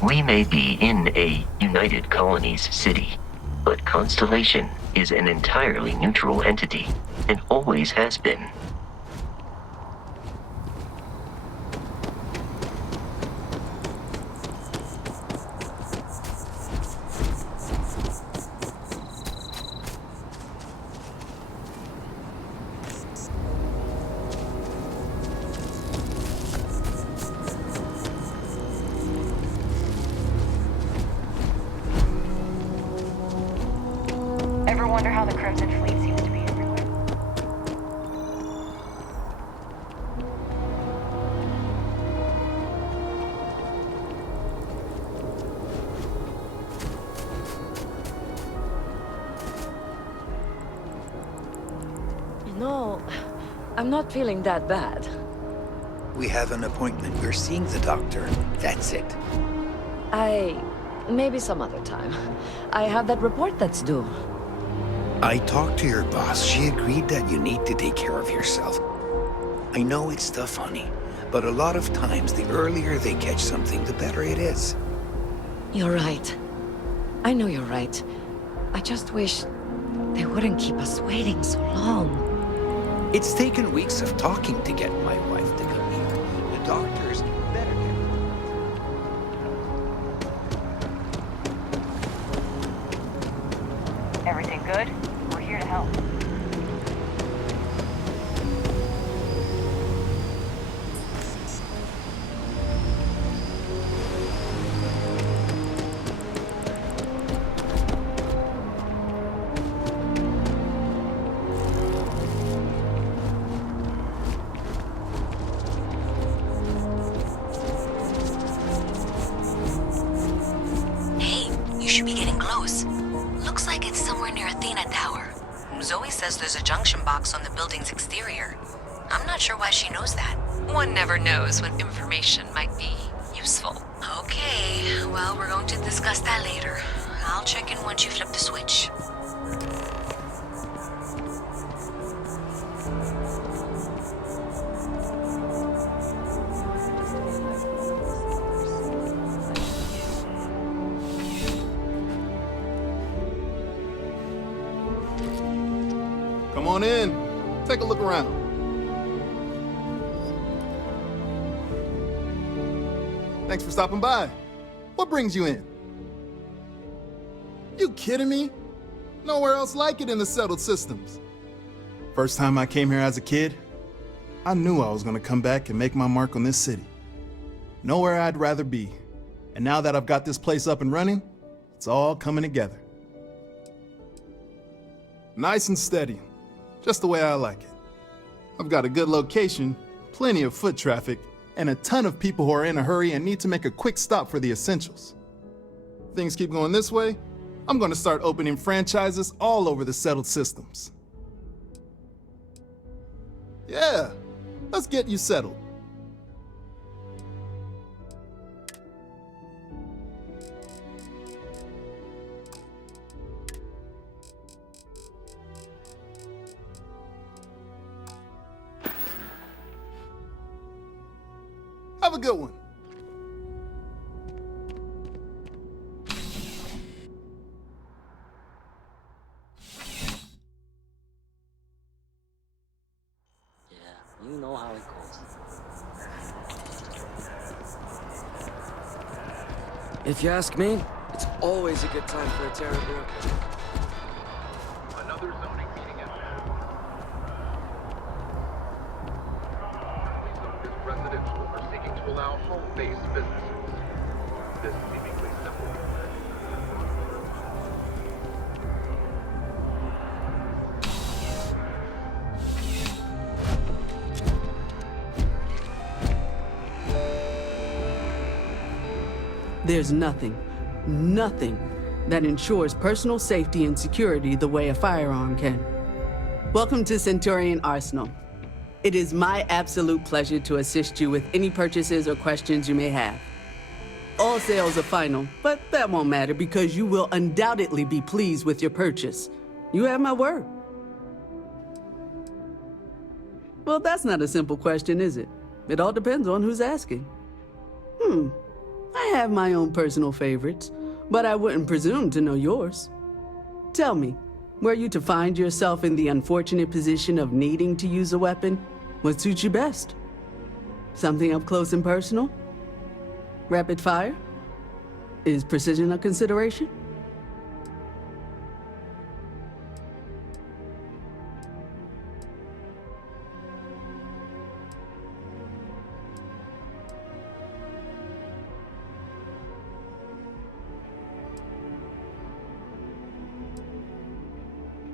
We may be in a United Colonies city, but Constellation is an entirely neutral entity, and always has been. Ever wonder how the Crimson Fleet seems to be everywhere? You know, I'm not feeling that bad. We have an appointment. We're seeing the doctor. That's it. Maybe some other time. I have that report that's due. I talked to your boss. She agreed that you need to take care of yourself. I know it's tough, honey, but a lot of times the earlier they catch something, the better it is. You're right. I know you're right. I just wish they wouldn't keep us waiting so long. It's taken weeks of talking to get my wife to come here. The doctor's better than... Everything good? We're here to help. Hey, you should be getting close. Looks like it's somewhere near Athena Tower. Zoe says there's a junction box on the building's exterior. I'm not sure why she knows that. One never knows when information might be useful. Okay, well, we're going to discuss that later. I'll check in once you flip the switch. Come on in. Take a look around. Thanks for stopping by. What brings you in? You kidding me? Nowhere else like it in the settled systems. First time I came here as a kid, I knew I was gonna come back and make my mark on this city. Nowhere I'd rather be. And now that I've got this place up and running, it's all coming together. Nice and steady. Just the way I like it. I've got a good location, plenty of foot traffic, and a ton of people who are in a hurry and need to make a quick stop for the essentials. If things keep going this way, I'm going to start opening franchises all over the settled systems. Yeah, let's get you settled. Have a good one. Yeah, you know how it goes. If you ask me, it's always a good time for a terrible. Another zoning meeting at hand. Currently zoned as residential are seeking to allow home-based businesses. This seemingly simple. There's nothing that ensures personal safety and security the way a firearm can. Welcome to Centurion Arsenal. It is my absolute pleasure to assist you with any purchases or questions you may have. All sales are final, but that won't matter because you will undoubtedly be pleased with your purchase. You have my word. Well, that's not a simple question, is it? It all depends on who's asking. I have my own personal favorites, but I wouldn't presume to know yours. Tell me, were you to find yourself in the unfortunate position of needing to use a weapon, what suits you best? Something up close and personal? Rapid fire? Is precision a consideration?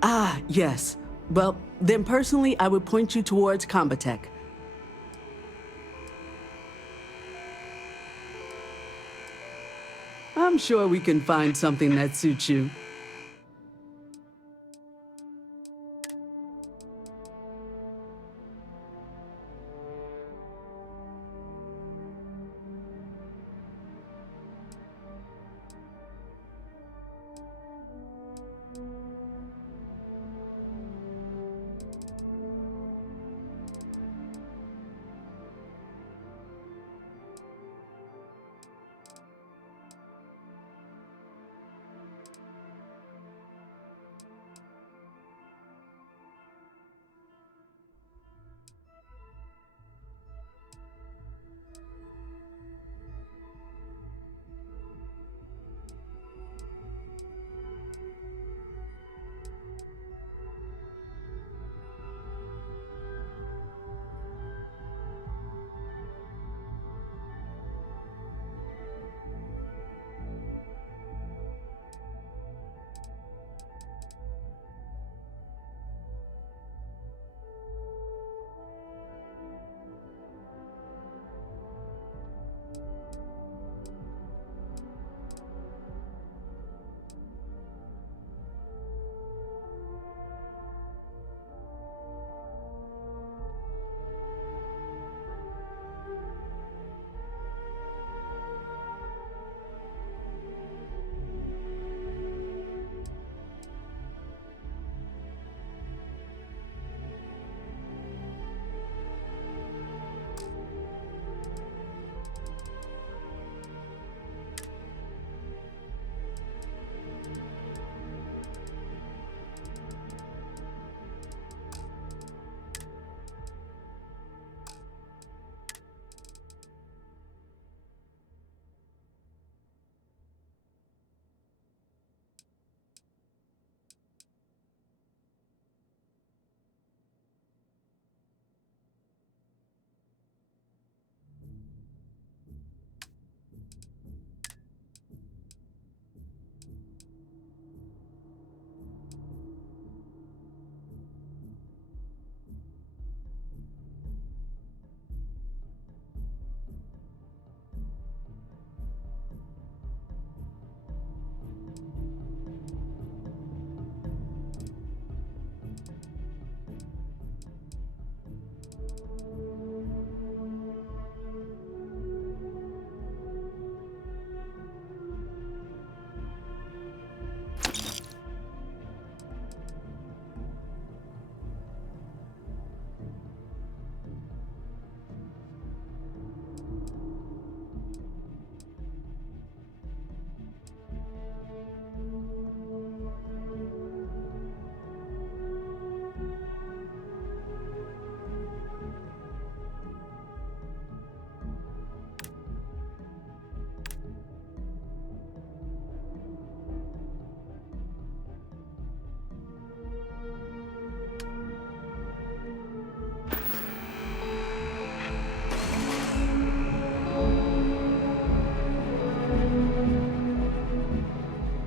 Ah, yes. Well, then personally, I would point you towards Combatech. I'm sure we can find something that suits you.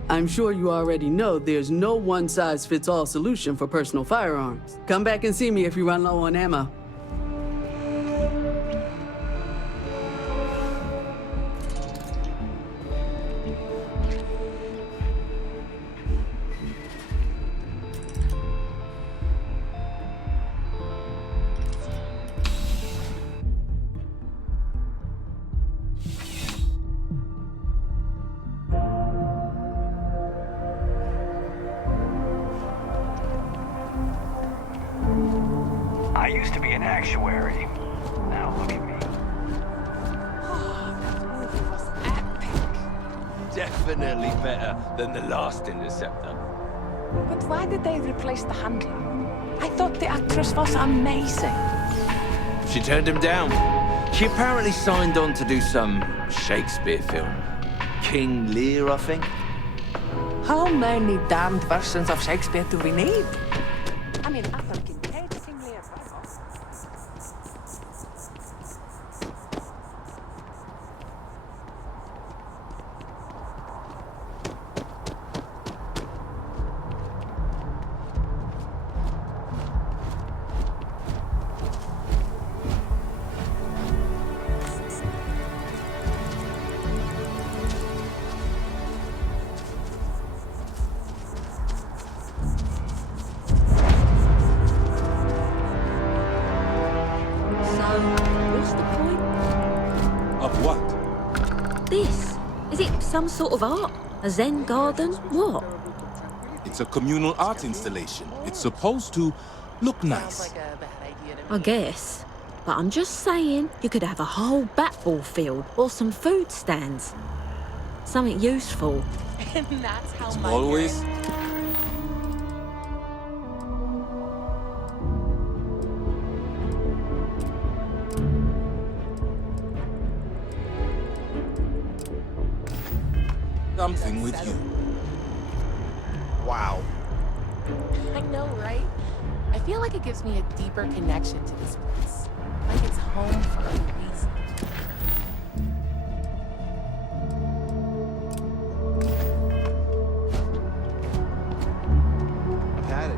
I'm sure you already know there's no one-size-fits-all solution for personal firearms. Come back and see me if you run low on ammo. I used to be an actuary. Now look at me. Definitely better than the last Interceptor. But why did they replace the handler? I thought the actress was amazing. She turned him down. She apparently signed on to do some Shakespeare film. King Lear, I think. How many damned versions of Shakespeare do we need? I mean, Apple can pay the King Lear right off. Some sort of art? A Zen garden? What? It's a communal art installation. It's supposed to look nice. I guess. But I'm just saying, you could have a whole bat-ball field or some food stands. Something useful. And that's how It's always... something with you. Wow. I know, right? I feel like it gives me a deeper connection to this place. Like it's home for a reason. I've had it.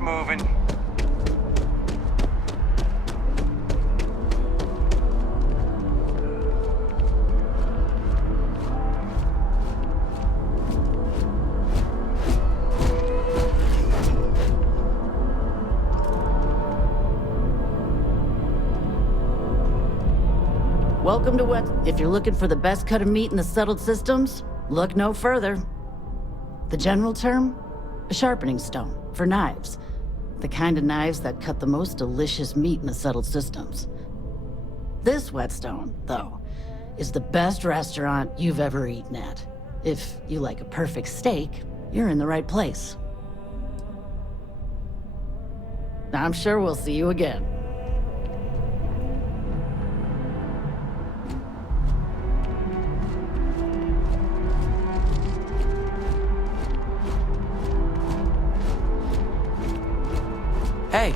Moving. Welcome to what? If you're looking for the best cut of meat in the settled systems, look no further. The general term? A sharpening stone for knives. The kind of knives that cut the most delicious meat in the settled systems. This whetstone, though, is the best restaurant you've ever eaten at. If you like a perfect steak, you're in the right place. I'm sure we'll see you again. Hey,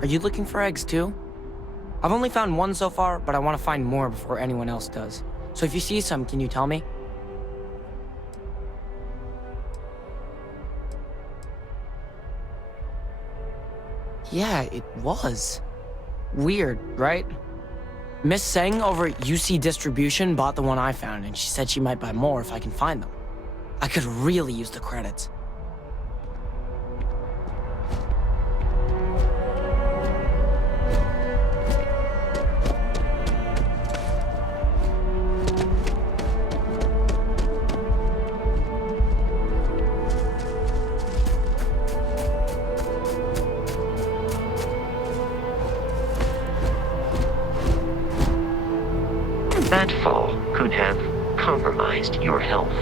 are you looking for eggs too? I've only found one so far, but I want to find more before anyone else does. So if you see some, can you tell me? Yeah, it was. Weird, right? Miss Seng over at UC Distribution bought the one I found, and she said she might buy more if I can find them. I could really use the credits. That fall could have compromised your health.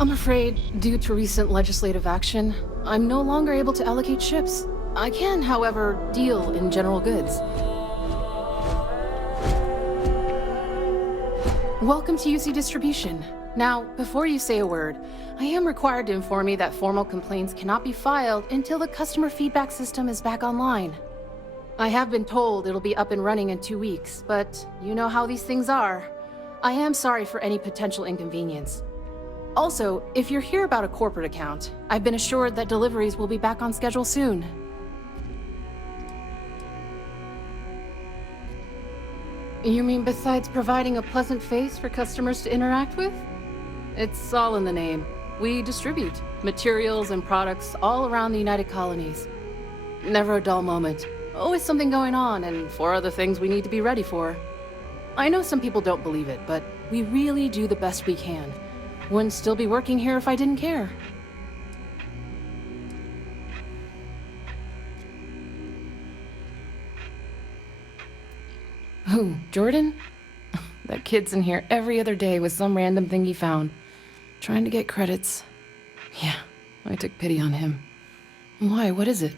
I'm afraid, due to recent legislative action, I'm no longer able to allocate ships. I can, however, deal in general goods. Welcome to UC Distribution. Now, before you say a word, I am required to inform you that formal complaints cannot be filed until the customer feedback system is back online. I have been told it'll be up and running in 2 weeks, but you know how these things are. I am sorry for any potential inconvenience. Also, if you're here about a corporate account, I've been assured that deliveries will be back on schedule soon. You mean besides providing a pleasant face for customers to interact with? It's all in the name. We distribute materials and products all around the United Colonies. Never a dull moment. Always something going on, and 4 other things we need to be ready for. I know some people don't believe it, but we really do the best we can. Wouldn't still be working here if I didn't care. Who, Jordan? That kid's in here every other day with some random thing he found. Trying to get credits. Yeah, I took pity on him. Why, what is it?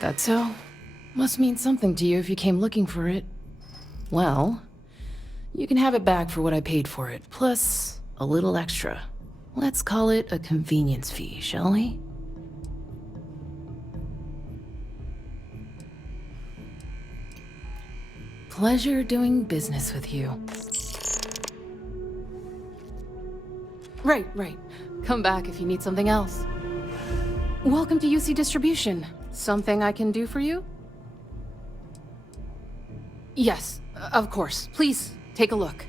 That's so? Must mean something to you if you came looking for it. Well, you can have it back for what I paid for it, plus a little extra. Let's call it a convenience fee, shall we? Pleasure doing business with you. Right. Come back if you need something else. Welcome to UC Distribution. Something I can do for you? Yes, of course. Please, take a look.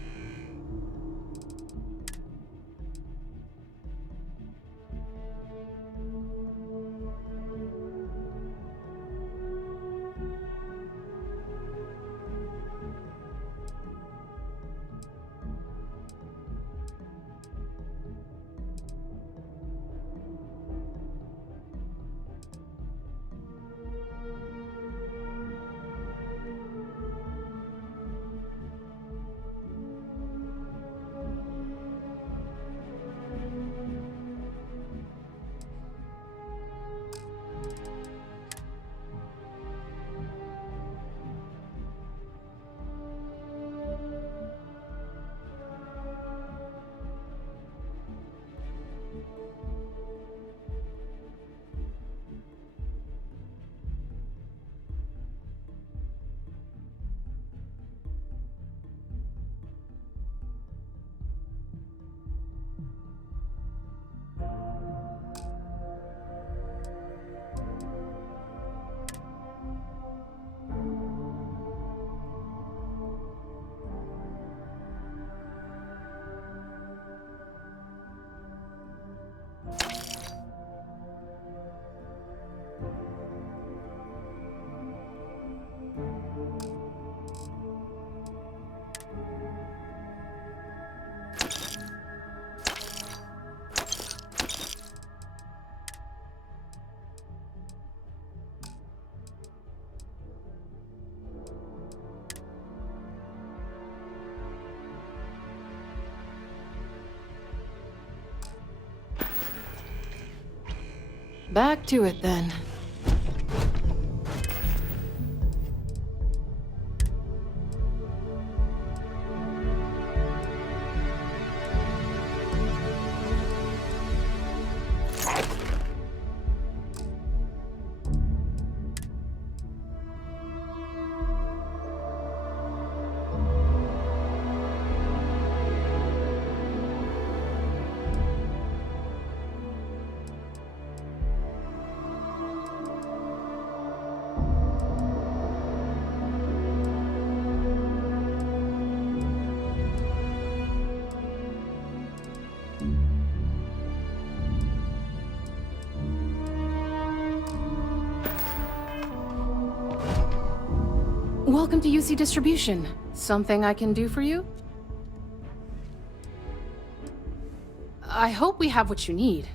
Back to it then. Welcome to UC Distribution. Something I can do for you? I hope we have what you need.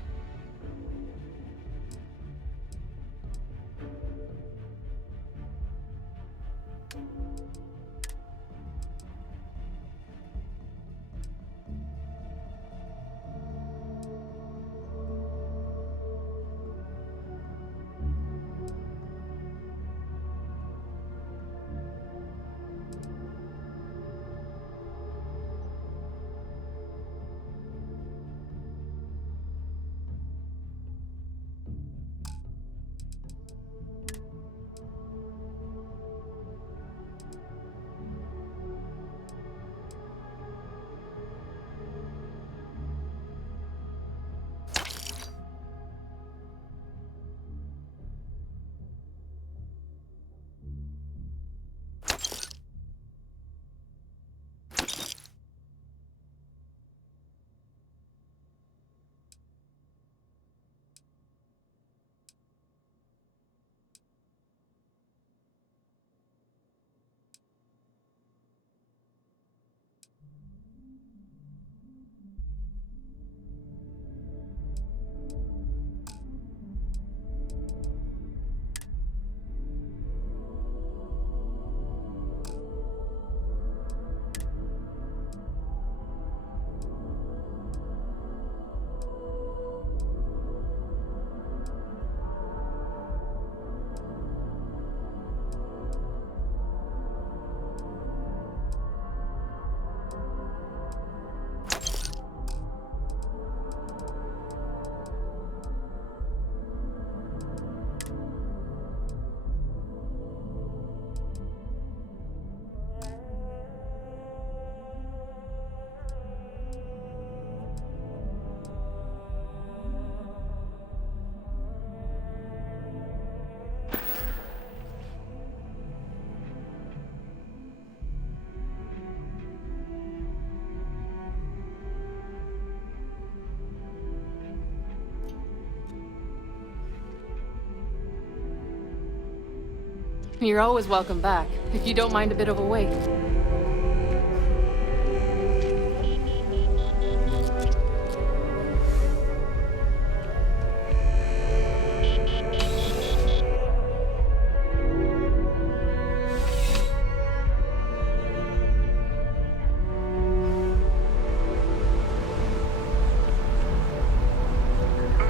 You're always welcome back, if you don't mind a bit of a wait.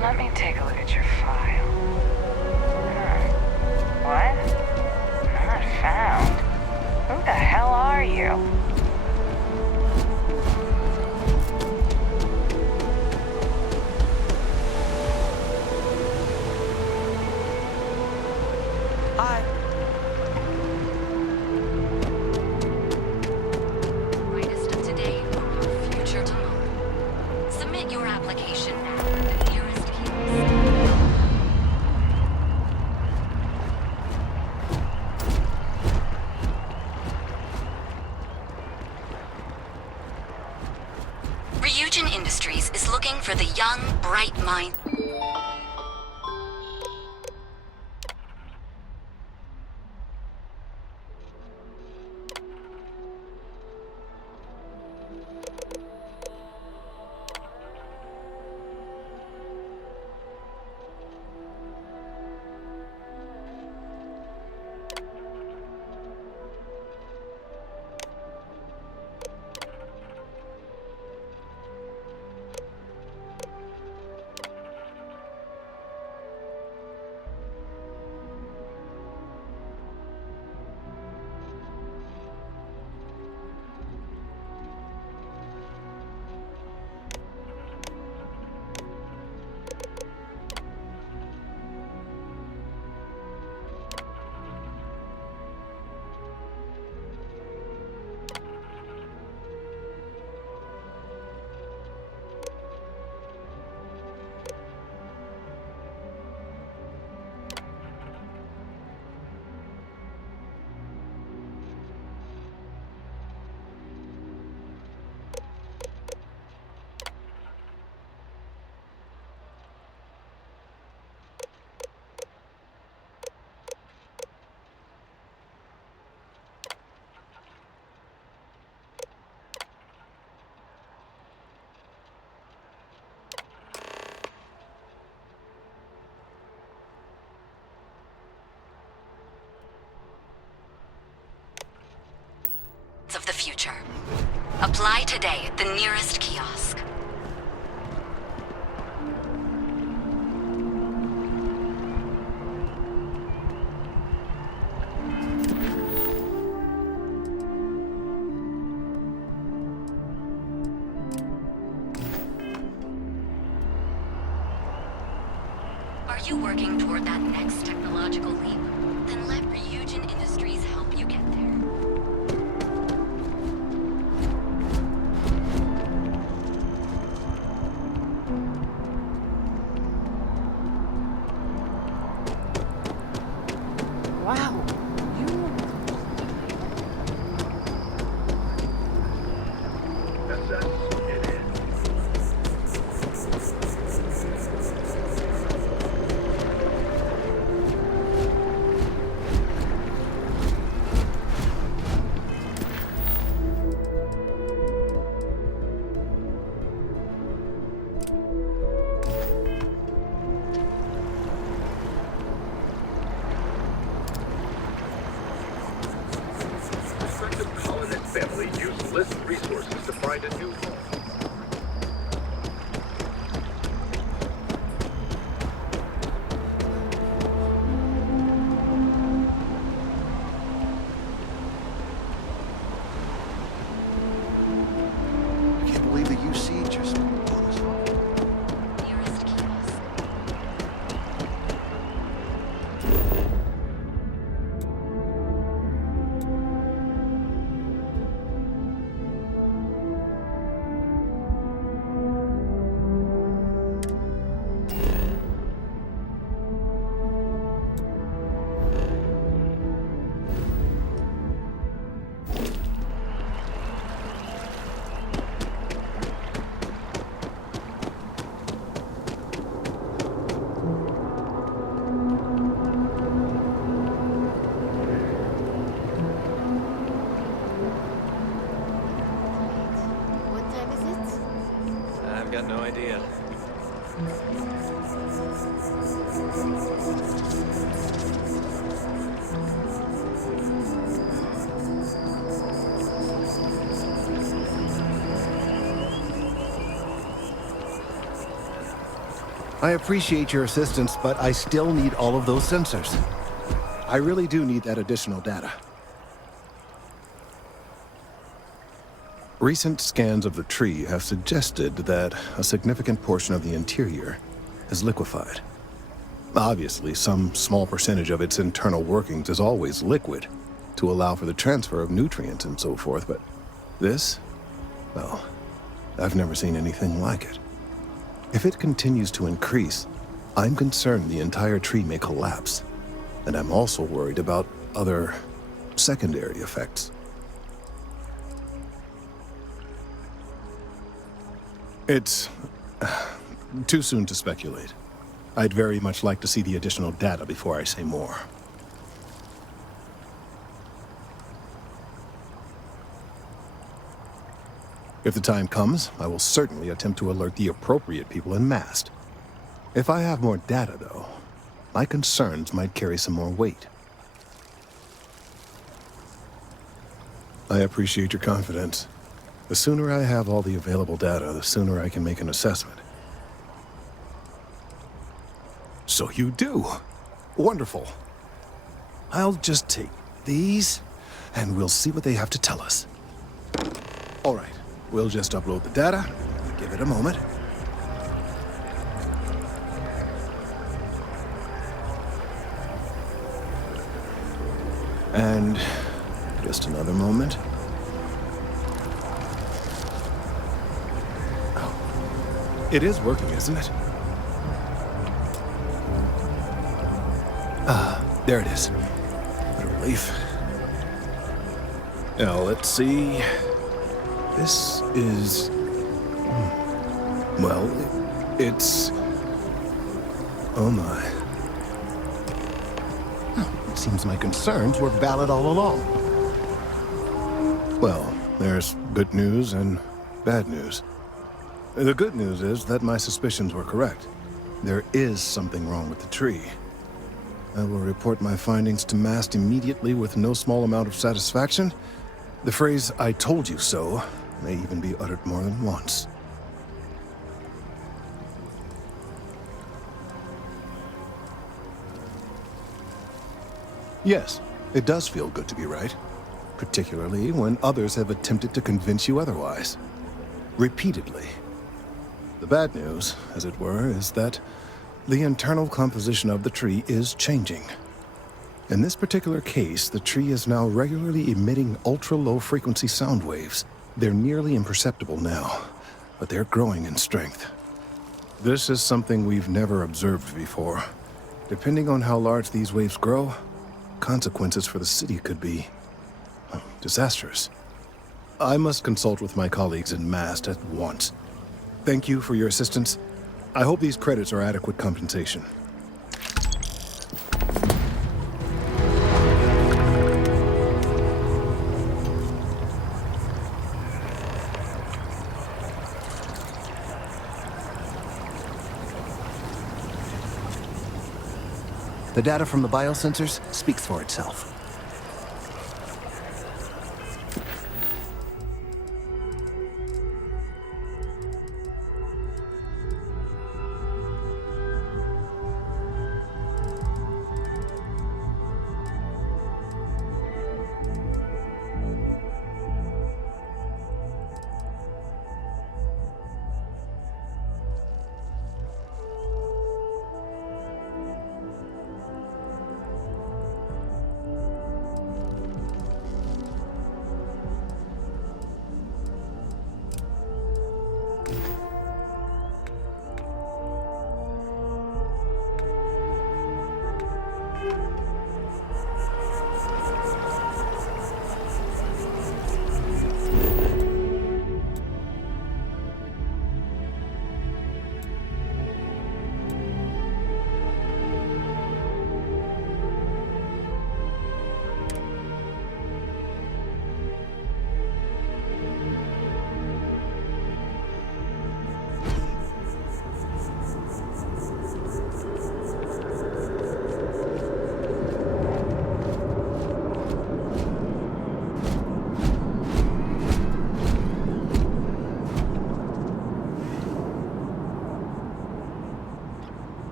Let me take a look at your file. What? Not found. Who the hell are you? Hi. Greatest of today for our future tomorrow. Submit your application now at the nearest kiosk. Ryujin Industries is looking for the young, bright mind. the future. Apply today at the nearest kiosk. Are you working toward that next technological leap? Then let Ryujin Industries help you get there. Wow. Prospective colonist family use list resources to find a new home. I can't believe the UC just blown us off. Nearest kiosk. What time is it? I've got no idea. I appreciate your assistance, but I still need all of those sensors. I really do need that additional data. Recent scans of the tree have suggested that a significant portion of the interior is liquefied. Obviously, some small percentage of its internal workings is always liquid to allow for the transfer of nutrients and so forth, but this, well, I've never seen anything like it. If it continues to increase, I'm concerned the entire tree may collapse, and I'm also worried about other secondary effects. It's too soon to speculate. I'd very much like to see the additional data before I say more. If the time comes, I will certainly attempt to alert the appropriate people in Mast. If I have more data, though, my concerns might carry some more weight. I appreciate your confidence. The sooner I have all the available data, the sooner I can make an assessment. So you do. Wonderful. I'll just take these, and we'll see what they have to tell us. All right, we'll just upload the data. Give it a moment. And just another moment. Oh, it is working, isn't it? Ah, there it is. What a relief. Now, let's see. This is... well, it's... oh my. It seems my concerns were valid all along. Well, there's good news and bad news. The good news is that my suspicions were correct. There is something wrong with the tree. I will report my findings to Mast immediately with no small amount of satisfaction, The phrase, "I told you so," may even be uttered more than once. Yes, it does feel good to be right, particularly when others have attempted to convince you otherwise. Repeatedly. The bad news, as it were, is that the internal composition of the tree is changing. In this particular case, the tree is now regularly emitting ultra-low frequency sound waves. They're nearly imperceptible now, but they're growing in strength. This is something we've never observed before. Depending on how large these waves grow, consequences for the city could be disastrous. I must consult with my colleagues in MAST at once. Thank you for your assistance. I hope these credits are adequate compensation. The data from the biosensors speaks for itself.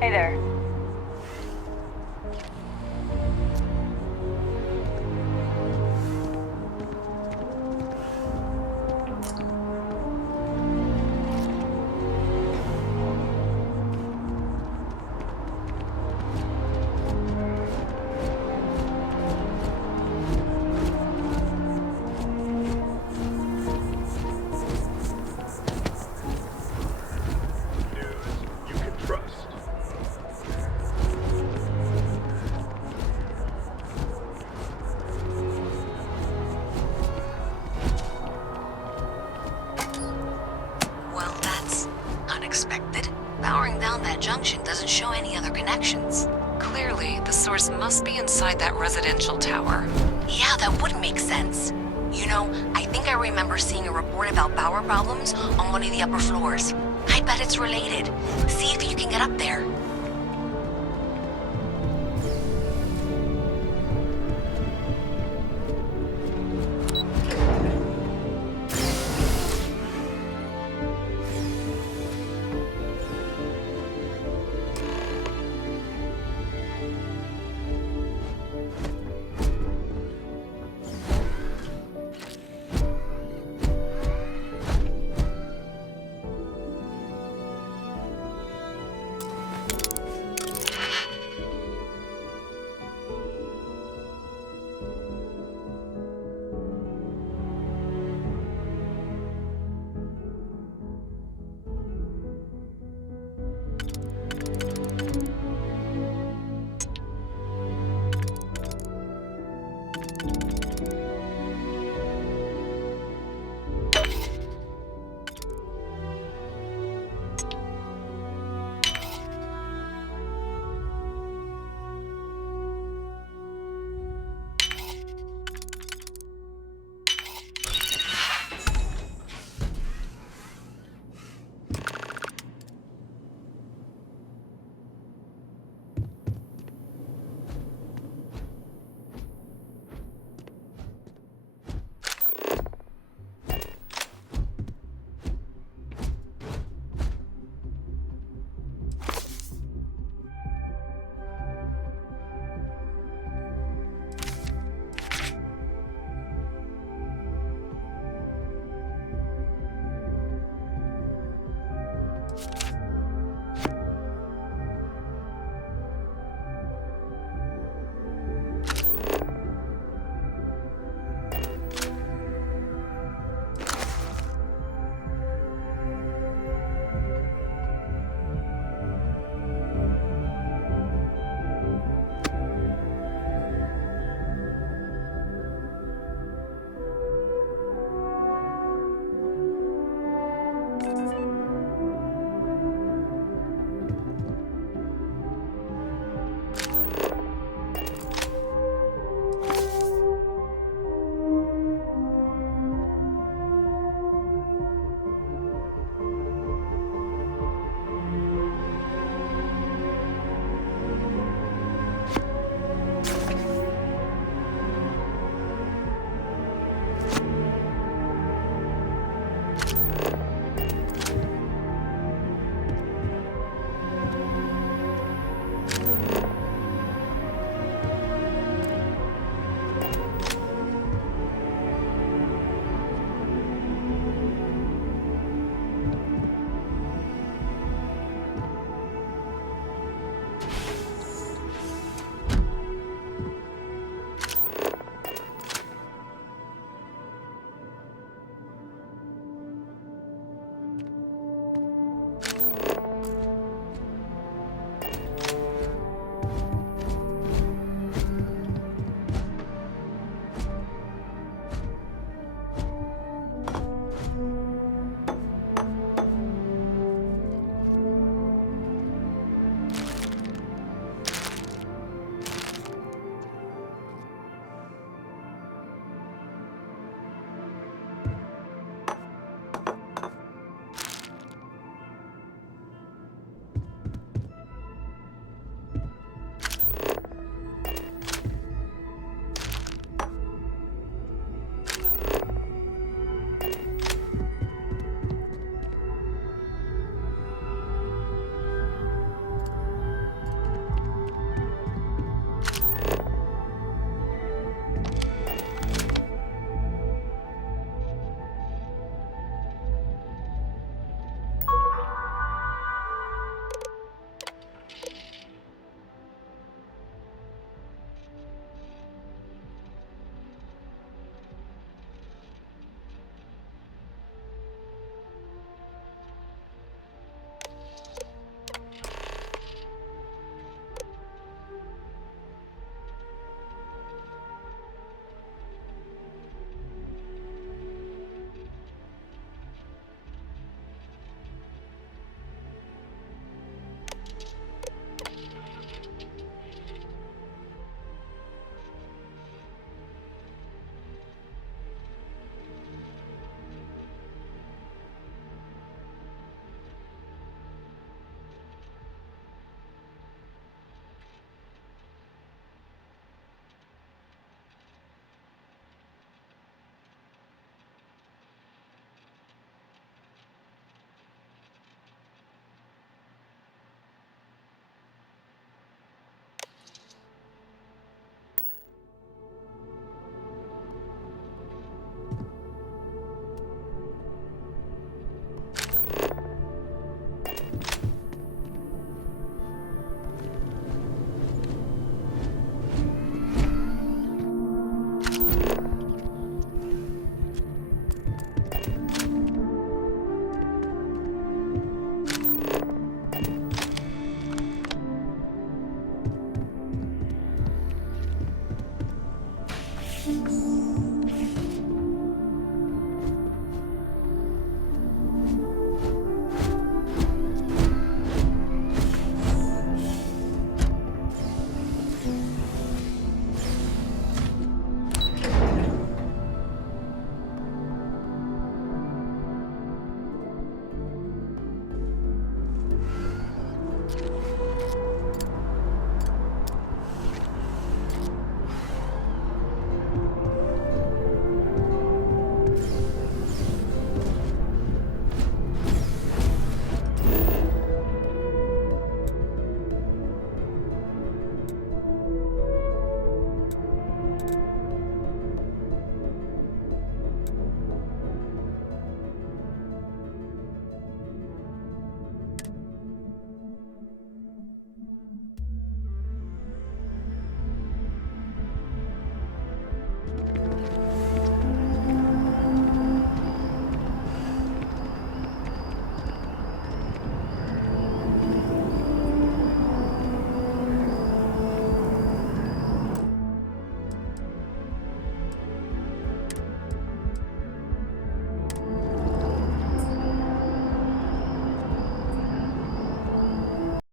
Hey there. Well, that's unexpected. Powering down that junction doesn't show any other connections. Clearly, the source must be inside that residential tower. Yeah, that would make sense. You know, I think I remember seeing a report about power problems on one of the upper floors. I bet it's related. See if you can get up there.